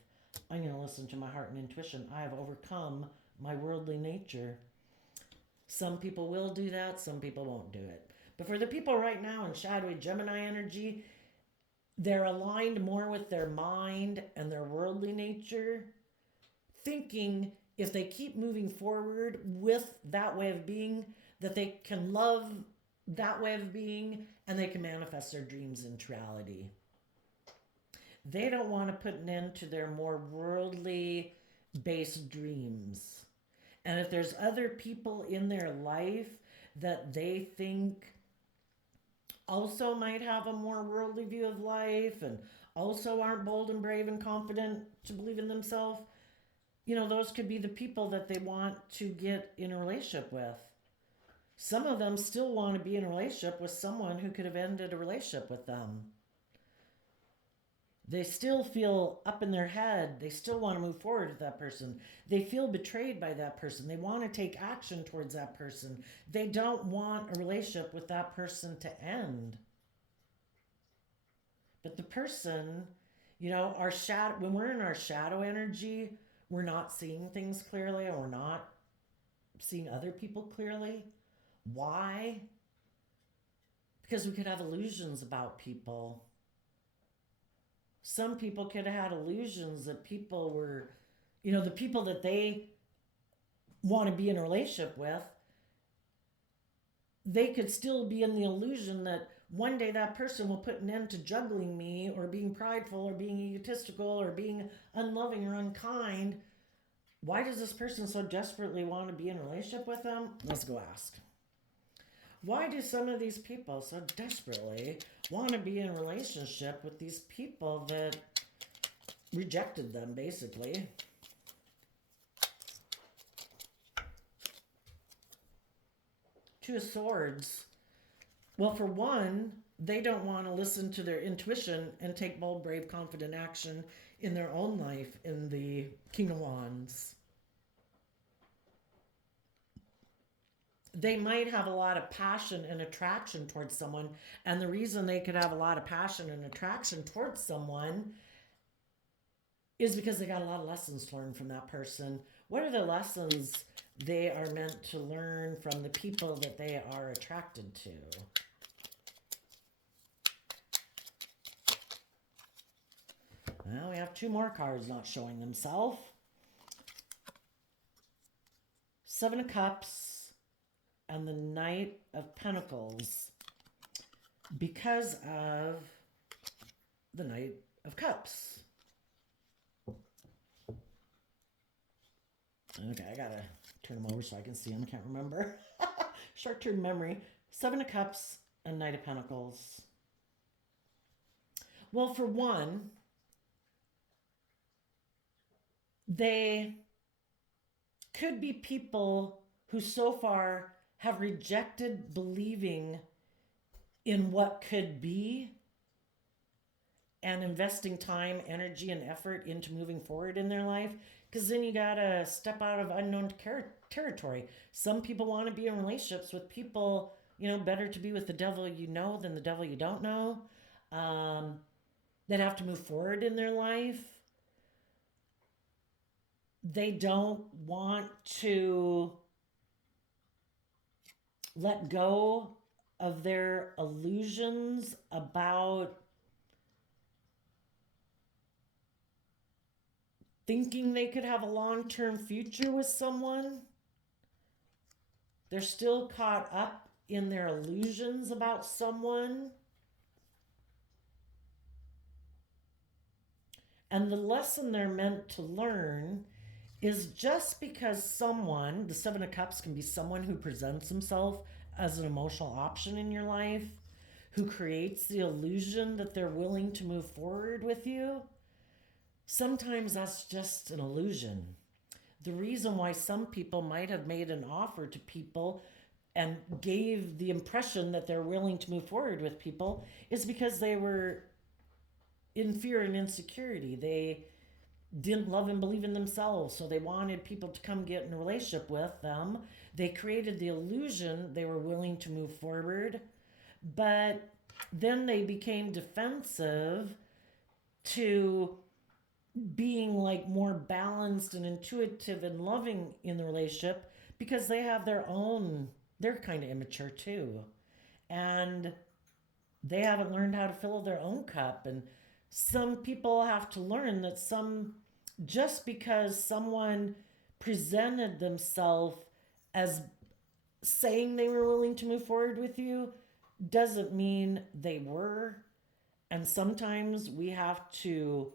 I'm going to listen to my heart and intuition. I have overcome my worldly nature. Some people will do that, some people won't do it. But for the people right now in shadowy Gemini energy, they're aligned more with their mind and their worldly nature, thinking if they keep moving forward with that way of being, that they can love that way of being and they can manifest their dreams into reality. They don't want to put an end to their more worldly based dreams. And if there's other people in their life that they think also might have a more worldly view of life and also aren't bold and brave and confident to believe in themselves, those could be the people that they want to get in a relationship with. Some of them still want to be in a relationship with someone who could have ended a relationship with them. They still feel up in their head. They still want to move forward with that person. They feel betrayed by that person. They want to take action towards that person. They don't want a relationship with that person to end. But the person, our shadow, when we're in our shadow energy, we're not seeing things clearly, or we're not seeing other people clearly. Why? Because we could have illusions about people. Some people could have had illusions that people were, the people that they want to be in a relationship with, they could still be in the illusion that one day that person will put an end to juggling me or being prideful or being egotistical or being unloving or unkind. Why does this person so desperately want to be in a relationship with them? Let's go ask. Why do some of these people so desperately want to be in a relationship with these people that rejected them, basically? Two of Swords. Well, for one, they don't want to listen to their intuition and take bold, brave, confident action in their own life in the King of Wands. They might have a lot of passion and attraction towards someone. And the reason they could have a lot of passion and attraction towards someone is because they got a lot of lessons to learn from that person. What are the lessons they are meant to learn from the people that they are attracted to? Well, we have two more cards not showing themselves. Seven of Cups and the Knight of Pentacles. Because of the Knight of Cups. Okay, I gotta turn them over so I can see them. I can't remember. Short-term memory. Seven of Cups and Knight of Pentacles. Well, for one, they could be people who so far have rejected believing in what could be and investing time, energy, and effort into moving forward in their life. Because then you gotta step out of unknown territory. Some people want to be in relationships with people, better to be with the devil you know than the devil you don't know. That have to move forward in their life. They don't want to let go of their illusions about thinking they could have a long-term future with someone. They're still caught up in their illusions about someone. And the lesson they're meant to learn is just because someone, the Seven of Cups can be someone who presents himself as an emotional option in your life, who creates the illusion that they're willing to move forward with you. Sometimes that's just an illusion. The reason why some people might have made an offer to people and gave the impression that they're willing to move forward with people is because they were in fear and insecurity. They didn't love and believe in themselves, so they wanted people to come get in a relationship with them. They created the illusion they were willing to move forward, but then they became defensive to being like more balanced and intuitive and loving in the relationship because they have they're kind of immature too. And they haven't learned how to fill their own cup. And some people have to learn that just because someone presented themselves as saying they were willing to move forward with you doesn't mean they were. And sometimes we have to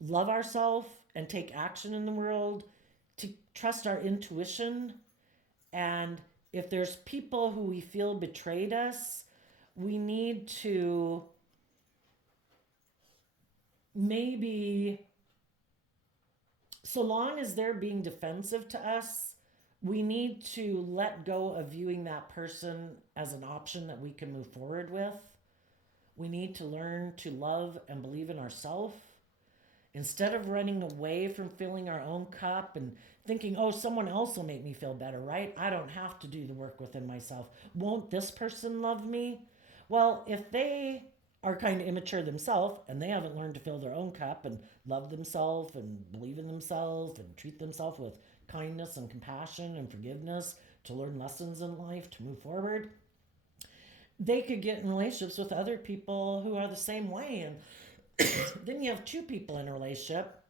love ourselves and take action in the world, to trust our intuition. And if there's people who we feel betrayed us, we need to maybe, so long as they're being defensive to us, we need to let go of viewing that person as an option that we can move forward with. We need to learn to love and believe in ourselves. Instead of running away from filling our own cup and thinking, oh, someone else will make me feel better, right? I don't have to do the work within myself. Won't this person love me? Well, if they are kind of immature themselves and they haven't learned to fill their own cup and love themselves and believe in themselves and treat themselves with kindness and compassion and forgiveness to learn lessons in life, to move forward, they could get in relationships with other people who are the same way. And then you have two people in a relationship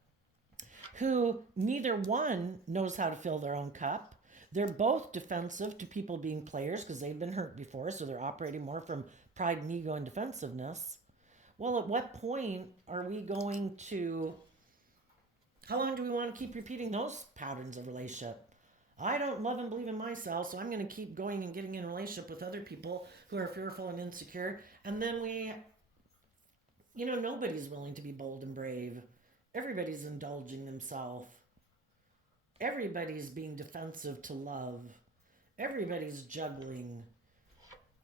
who neither one knows how to fill their own cup. They're both defensive to people being players because they've been hurt before, so they're operating more from pride and ego and defensiveness. Well, at what point are we going to, how long do we want to keep repeating those patterns of relationship? I don't love and believe in myself, so I'm going to keep going and getting in a relationship with other people who are fearful and insecure. And then nobody's willing to be bold and brave. Everybody's indulging themselves. Everybody's being defensive to love. Everybody's juggling.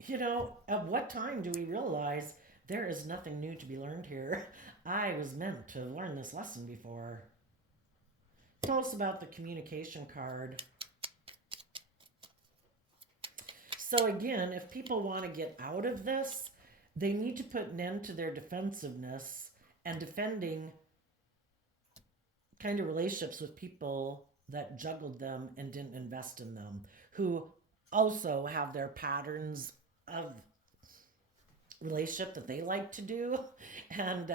At what time do we realize there is nothing new to be learned here? I was meant to learn this lesson before. Tell us about the communication card. So again, if people want to get out of this, they need to put an end to their defensiveness and defending kind of relationships with people that juggled them and didn't invest in them, who also have their patterns of relationship that they like to do, and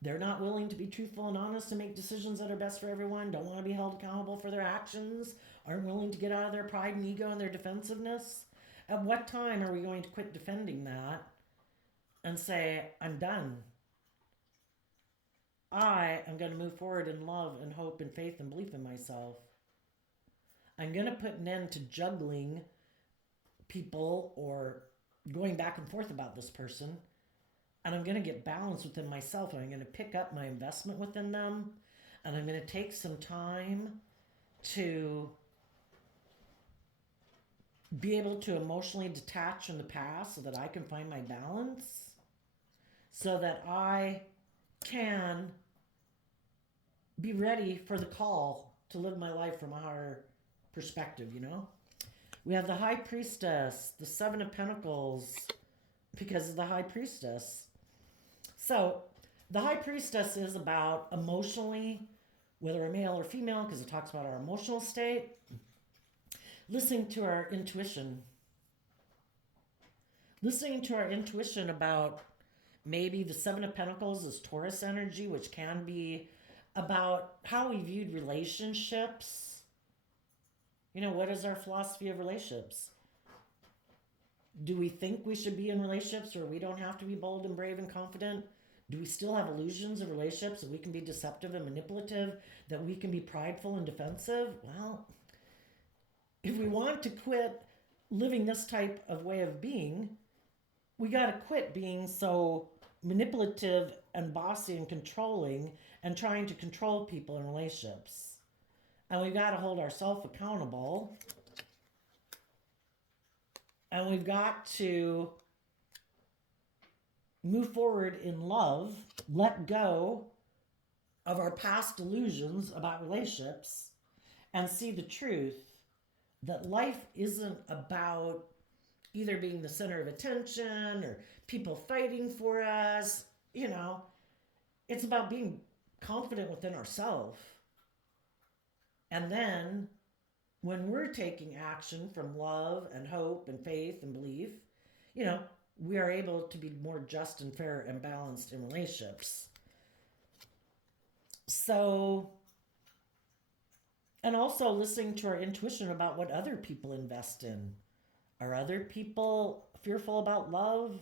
they're not willing to be truthful and honest and make decisions that are best for everyone, don't want to be held accountable for their actions, aren't willing to get out of their pride and ego and their defensiveness. At what time are we going to quit defending that and say, I'm done? I am going to move forward in love and hope and faith and belief in myself. I'm going to put an end to juggling people or going back and forth about this person. And I'm going to get balance within myself, and I'm going to pick up my investment within them. And I'm going to take some time to be able to emotionally detach from the past so that I can find my balance, so that I can be ready for the call to live my life from a higher perspective, you know? We have the High Priestess, the Seven of Pentacles, because of the High Priestess. So, the High Priestess is about emotionally, whether a male or female, because it talks about our emotional state, listening to our intuition. Listening to our intuition about maybe the Seven of Pentacles is Taurus energy, which can be about how we viewed relationships. You know, what is our philosophy of relationships? Do we think we should be in relationships where we don't have to be bold and brave and confident? Do we still have illusions of relationships that we can be deceptive and manipulative, that we can be prideful and defensive? Well, if we want to quit living this type of way of being, we got to quit being so manipulative and bossy and controlling and trying to control people in relationships. And we've got to hold ourselves accountable. And we've got to move forward in love, let go of our past delusions about relationships, and see the truth that life isn't about either being the center of attention or people fighting for us. You know, it's about being confident within ourselves. And then when we're taking action from love and hope and faith and belief, you know, we are able to be more just and fair and balanced in relationships. So, and also listening to our intuition about what other people invest in. Are other people fearful about love?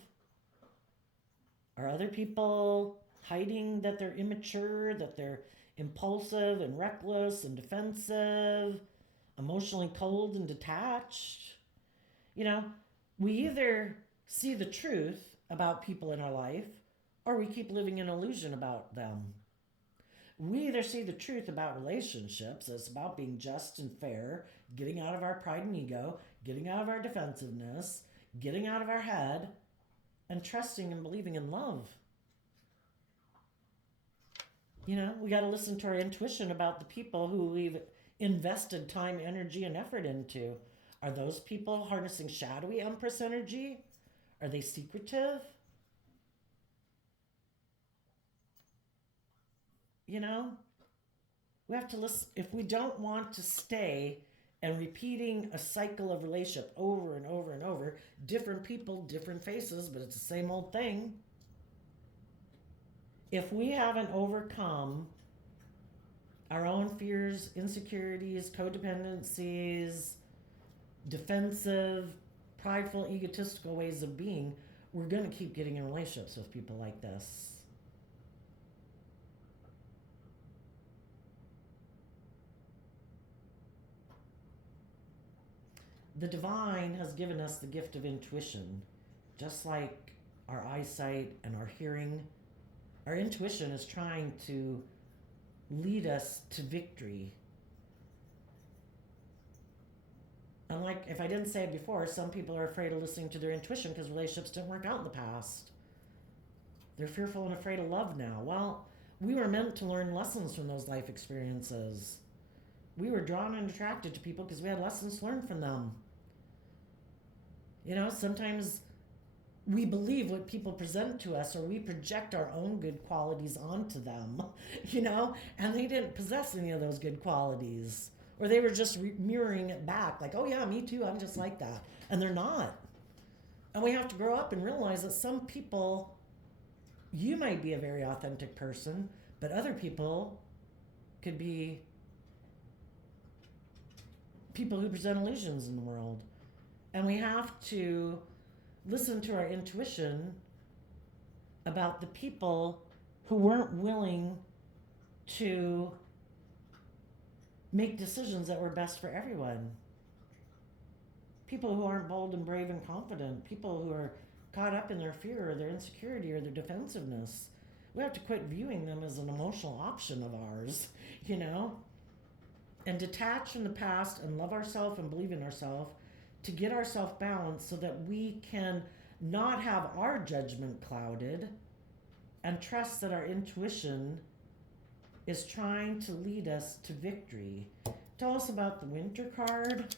Are other people hiding that they're immature, that they're impulsive and reckless and defensive, emotionally cold and detached? You know, we either see the truth about people in our life or we keep living in illusion about them. We either see the truth about relationships, it's about being just and fair, getting out of our pride and ego, getting out of our defensiveness, getting out of our head, and trusting and believing in love. You know, we got to listen to our intuition about the people who we've invested time, energy, and effort into. Are those people harnessing shadowy Empress energy? Are they secretive? You know, we have to listen. If we don't want to stay and repeating a cycle of relationship over and over and over, different people, different faces, but it's the same old thing. If we haven't overcome our own fears, insecurities, codependencies, defensive, prideful, egotistical ways of being, we're going to keep getting in relationships with people like this. The divine has given us the gift of intuition, just like our eyesight and our hearing. Our intuition is trying to lead us to victory. And like, if I didn't say it before, some people are afraid of listening to their intuition because relationships didn't work out in the past. They're fearful and afraid of love now. Well, we were meant to learn lessons from those life experiences. We were drawn and attracted to people because we had lessons learned from them. You know, sometimes we believe what people present to us, or we project our own good qualities onto them, and they didn't possess any of those good qualities. Or they were just mirroring it back, like, oh yeah, me too, I'm just like that. And they're not. And we have to grow up and realize that some people, you might be a very authentic person, but other people could be people who present illusions in the world. And we have to listen to our intuition about the people who weren't willing to make decisions that were best for everyone. People who aren't bold and brave and confident. People who are caught up in their fear or their insecurity or their defensiveness. We have to quit viewing them as an emotional option of ours, and detach from the past and love ourselves and believe in ourselves to get ourselves balanced so that we can not have our judgment clouded and trust that our intuition is trying to lead us to victory. Tell us about the Winter card.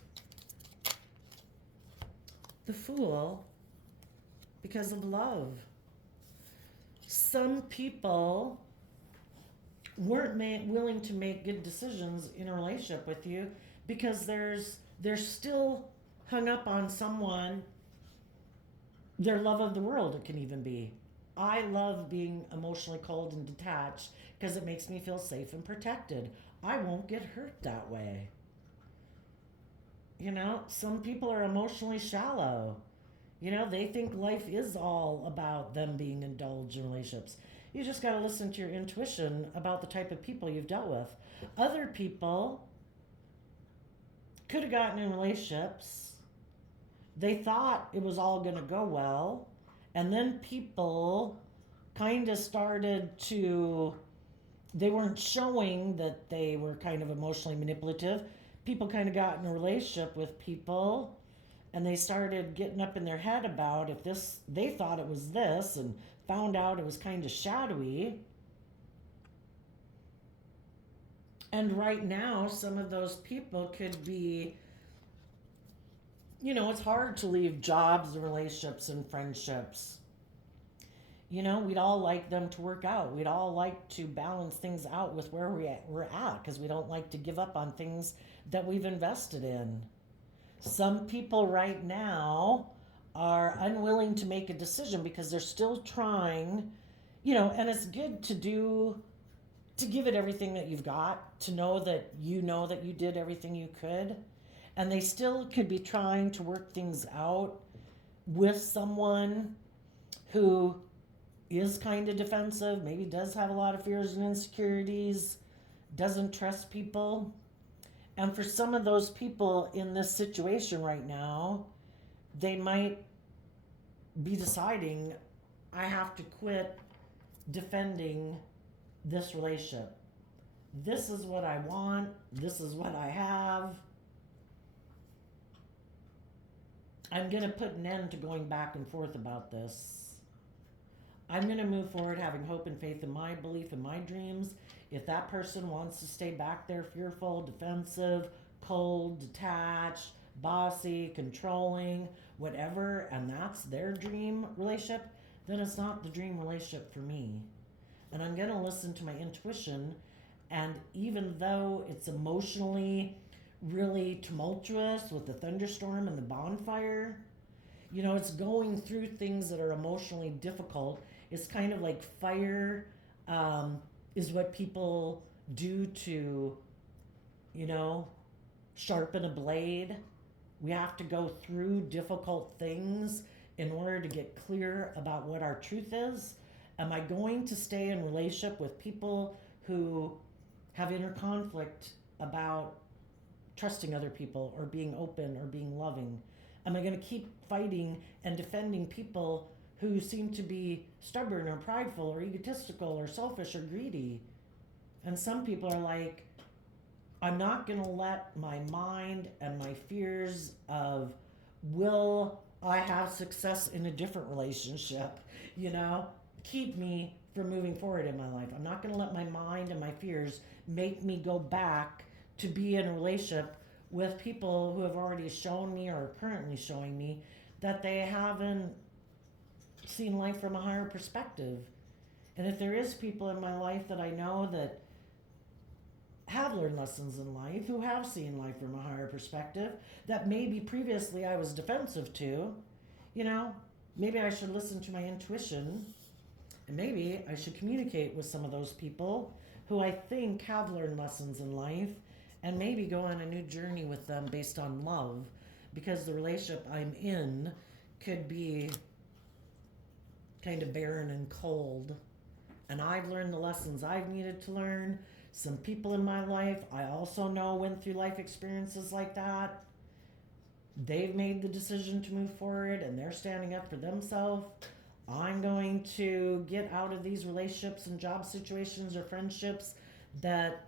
The Fool, because of love. Some people weren't willing to make good decisions in a relationship with you because they're still hung up on someone, their love of the world, it can even be. I love being emotionally cold and detached because it makes me feel safe and protected. I won't get hurt that way. Some people are emotionally shallow. They think life is all about them being indulged in relationships. You just got to listen to your intuition about the type of people you've dealt with. Other people could have gotten in relationships. They thought it was all going to go well. And then people kind of started to, they weren't showing that they were kind of emotionally manipulative. People kind of got in a relationship with people and they started getting up in their head about if this, they thought it was this and found out it was kind of shadowy. And right now, some of those people could be, it's hard to leave jobs and relationships and friendships. We'd all like them to work out. We'd all like to balance things out with where we're at because we don't like to give up on things that we've invested in. Some people right now are unwilling to make a decision because they're still trying, and it's good to give it everything that you've got, to know that you did everything you could. And they still could be trying to work things out with someone who is kind of defensive, maybe does have a lot of fears and insecurities, doesn't trust people. And for some of those people in this situation right now, they might be deciding, I have to quit defending this relationship. This is what I want. This is what I have. I'm going to put an end to going back and forth about this. I'm going to move forward having hope and faith in my belief and my dreams. If that person wants to stay back there fearful, defensive, cold, detached, bossy, controlling, whatever, and that's their dream relationship, then it's not the dream relationship for me. And I'm going to listen to my intuition. And even though it's emotionally really tumultuous with the thunderstorm and the bonfire, it's going through things that are emotionally difficult. It's kind of like fire is what people do to, sharpen a blade. We have to go through difficult things in order to get clear about what our truth is. Am I going to stay in relationship with people who have inner conflict about trusting other people or being open or being loving? Am I going to keep fighting and defending people who seem to be stubborn or prideful or egotistical or selfish or greedy? And some people are like, I'm not going to let my mind and my fears of, will I have success in a different relationship, keep me from moving forward in my life. I'm not going to let my mind and my fears make me go back to be in a relationship with people who have already shown me or are currently showing me that they haven't seeing life from a higher perspective. And if there is people in my life that I know that have learned lessons in life, who have seen life from a higher perspective, that maybe previously I was defensive to, you know, maybe I should listen to my intuition, and maybe I should communicate with some of those people who I think have learned lessons in life, and maybe go on a new journey with them based on love, because the relationship I'm in could be kind of barren and cold. And I've learned the lessons I've needed to learn. Some people in my life I also know went through life experiences like that. They've made the decision to move forward and they're standing up for themselves. I'm going to get out of these relationships and job situations or friendships that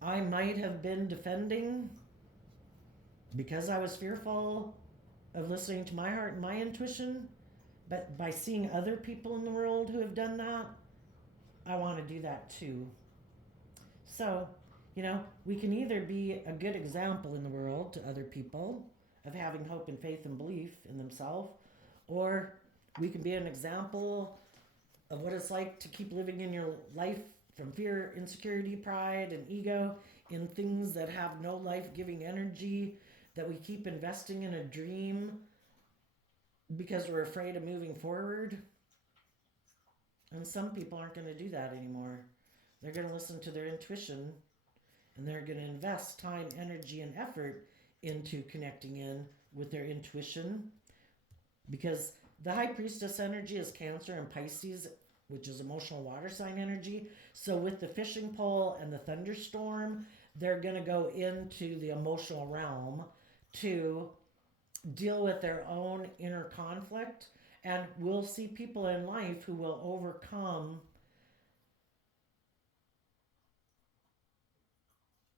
I might have been defending because I was fearful of listening to my heart and my intuition. But by seeing other people in the world who have done that, I want to do that too. So, we can either be a good example in the world to other people of having hope and faith and belief in themselves, or we can be an example of what it's like to keep living in your life from fear, insecurity, pride, and ego in things that have no life-giving energy, that we keep investing in a dream because we're afraid of moving forward. And some people aren't going to do that anymore. They're going to listen to their intuition, and they're going to invest time, energy, and effort into connecting in with their intuition, because the high priestess energy is Cancer and Pisces, which is emotional water sign energy. So with the fishing pole and the thunderstorm, they're going to go into the emotional realm to deal with their own inner conflict. And we'll see people in life who will overcome,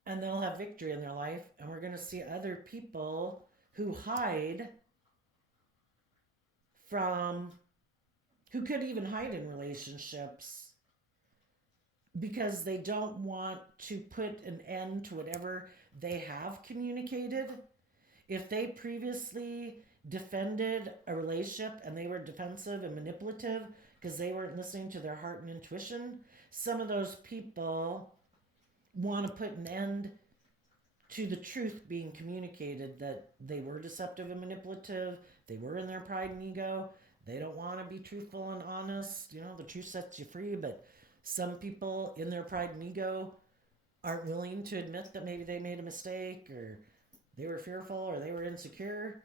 and they'll have victory in their life. And we're going to see other people who hide from, who could even hide in relationships because they don't want to put an end to whatever they have communicated. If they previously defended a relationship and they were defensive and manipulative because they weren't listening to their heart and intuition, some of those people want to put an end to the truth being communicated, that they were deceptive and manipulative, they were in their pride and ego, they don't want to be truthful and honest. The truth sets you free, but some people in their pride and ego aren't willing to admit that maybe they made a mistake, or they were fearful, or they were insecure.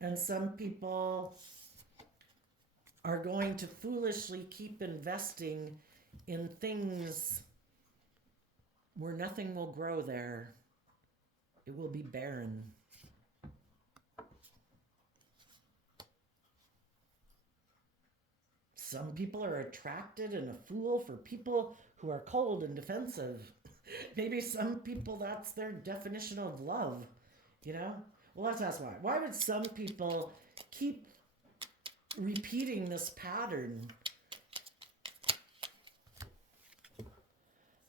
And some people are going to foolishly keep investing in things where nothing will grow there. It will be barren. Some people are attracted and a fool for people who are cold and defensive. Maybe some people, that's their definition of love, Well, let's ask why. Why would some people keep repeating this pattern?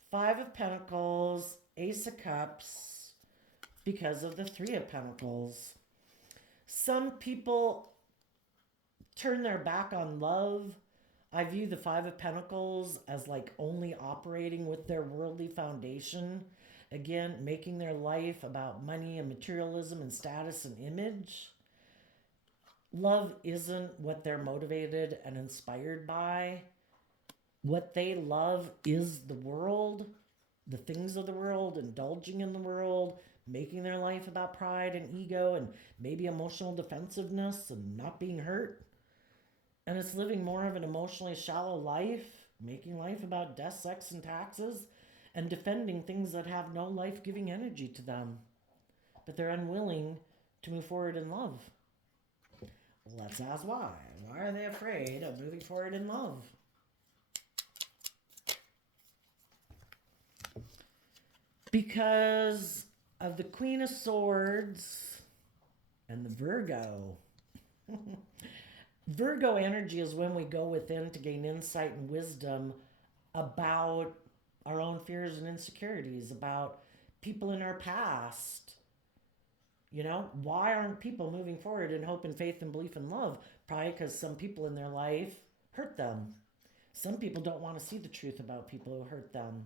Five of Pentacles, Ace of Cups, because of the Three of Pentacles. Some people turn their back on love. I view the Five of Pentacles as like only operating with their worldly foundation. Again, making their life about money and materialism and status and image. Love isn't what they're motivated and inspired by. What they love is the world, the things of the world, indulging in the world, making their life about pride and ego and maybe emotional defensiveness and not being hurt. And it's living more of an emotionally shallow life, making life about death, sex, and taxes, and defending things that have no life-giving energy to them. But they're unwilling to move forward in love. Let's ask why. Why are they afraid of moving forward in love? Because of the Queen of Swords and the Virgo. Virgo energy is when we go within to gain insight and wisdom about our own fears and insecurities, about people in our past, You know, why aren't people moving forward in hope and faith and belief and love? Probably because some people in their life hurt them. Some people don't want to see the truth about people who hurt them.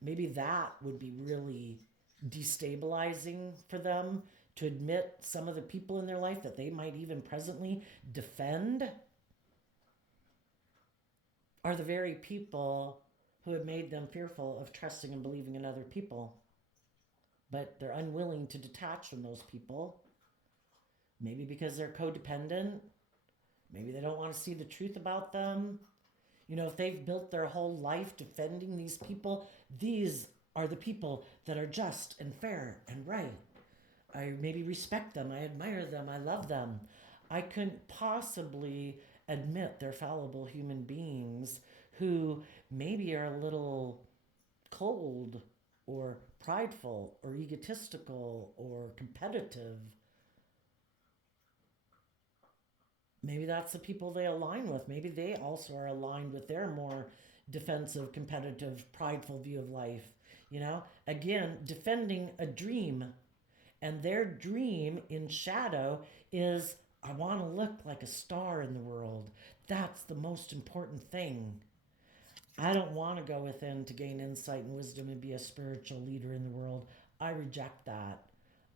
Maybe that would be really destabilizing for them, to admit some of the people in their life that they might even presently defend are the very people who have made them fearful of trusting and believing in other people. But they're unwilling to detach from those people. Maybe because they're codependent. Maybe they don't want to see the truth about them. You know, if they've built their whole life defending these people, these are the people that are just and fair and right. I maybe respect them, I admire them, I love them. I couldn't possibly admit they're fallible human beings who maybe are a little cold or prideful or egotistical or competitive. Maybe that's the people they align with. Maybe they also are aligned with their more defensive, competitive, prideful view of life. You know, again, defending a dream. And their dream in shadow is, I want to look like a star in the world. That's the most important thing. I don't want to go within to gain insight and wisdom and be a spiritual leader in the world. I reject that.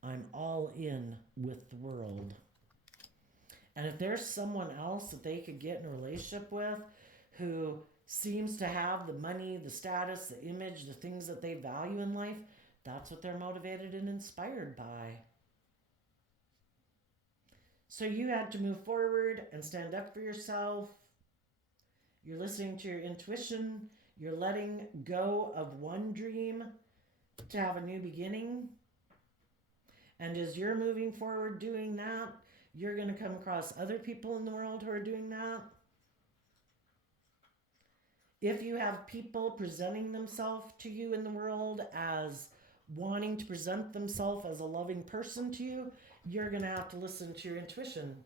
I'm all in with the world. And if there's someone else that they could get in a relationship with who seems to have the money, the status, the image, the things that they value in life, that's what they're motivated and inspired by. So you had to move forward and stand up for yourself. You're listening to your intuition. You're letting go of one dream to have a new beginning. And as you're moving forward doing that, you're going to come across other people in the world who are doing that. If you have people presenting themselves to you in the world as wanting to present themselves as a loving person to you, you're going to have to listen to your intuition.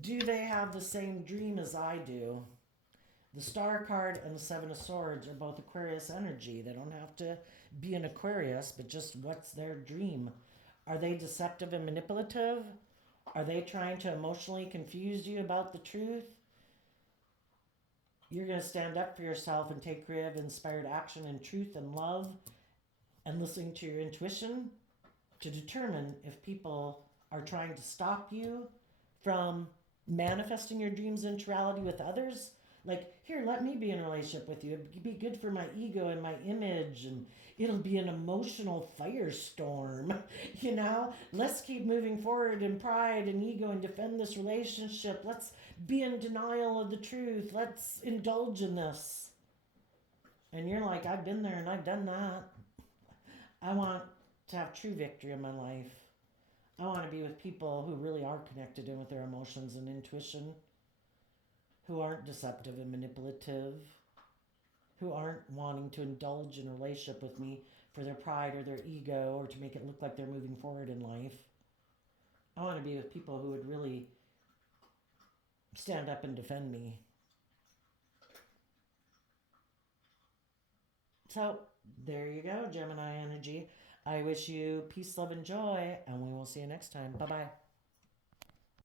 Do they have the same dream as I do? The Star card and the Seven of Swords are both Aquarius energy. They don't have to be an Aquarius, but just what's their dream? Are they deceptive and manipulative? Are they trying to emotionally confuse you about the truth? You're going to stand up for yourself and take creative, inspired action in truth and love and listening to your intuition to determine if people are trying to stop you from manifesting your dreams into reality with others. Like, here, let me be in a relationship with you. It'd be good for my ego and my image, and it'll be an emotional firestorm. You know, let's keep moving forward in pride and ego and defend this relationship. Let's be in denial of the truth. Let's indulge in this. And you're like, I've been there and I've done that. I want to have true victory in my life. I want to be with people who really are connected in with their emotions and intuition, who aren't deceptive and manipulative, who aren't wanting to indulge in a relationship with me for their pride or their ego or to make it look like they're moving forward in life. I want to be with people who would really stand up and defend me. So, there you go, Gemini energy. I wish you peace, love, and joy, and we will see you next time. Bye bye.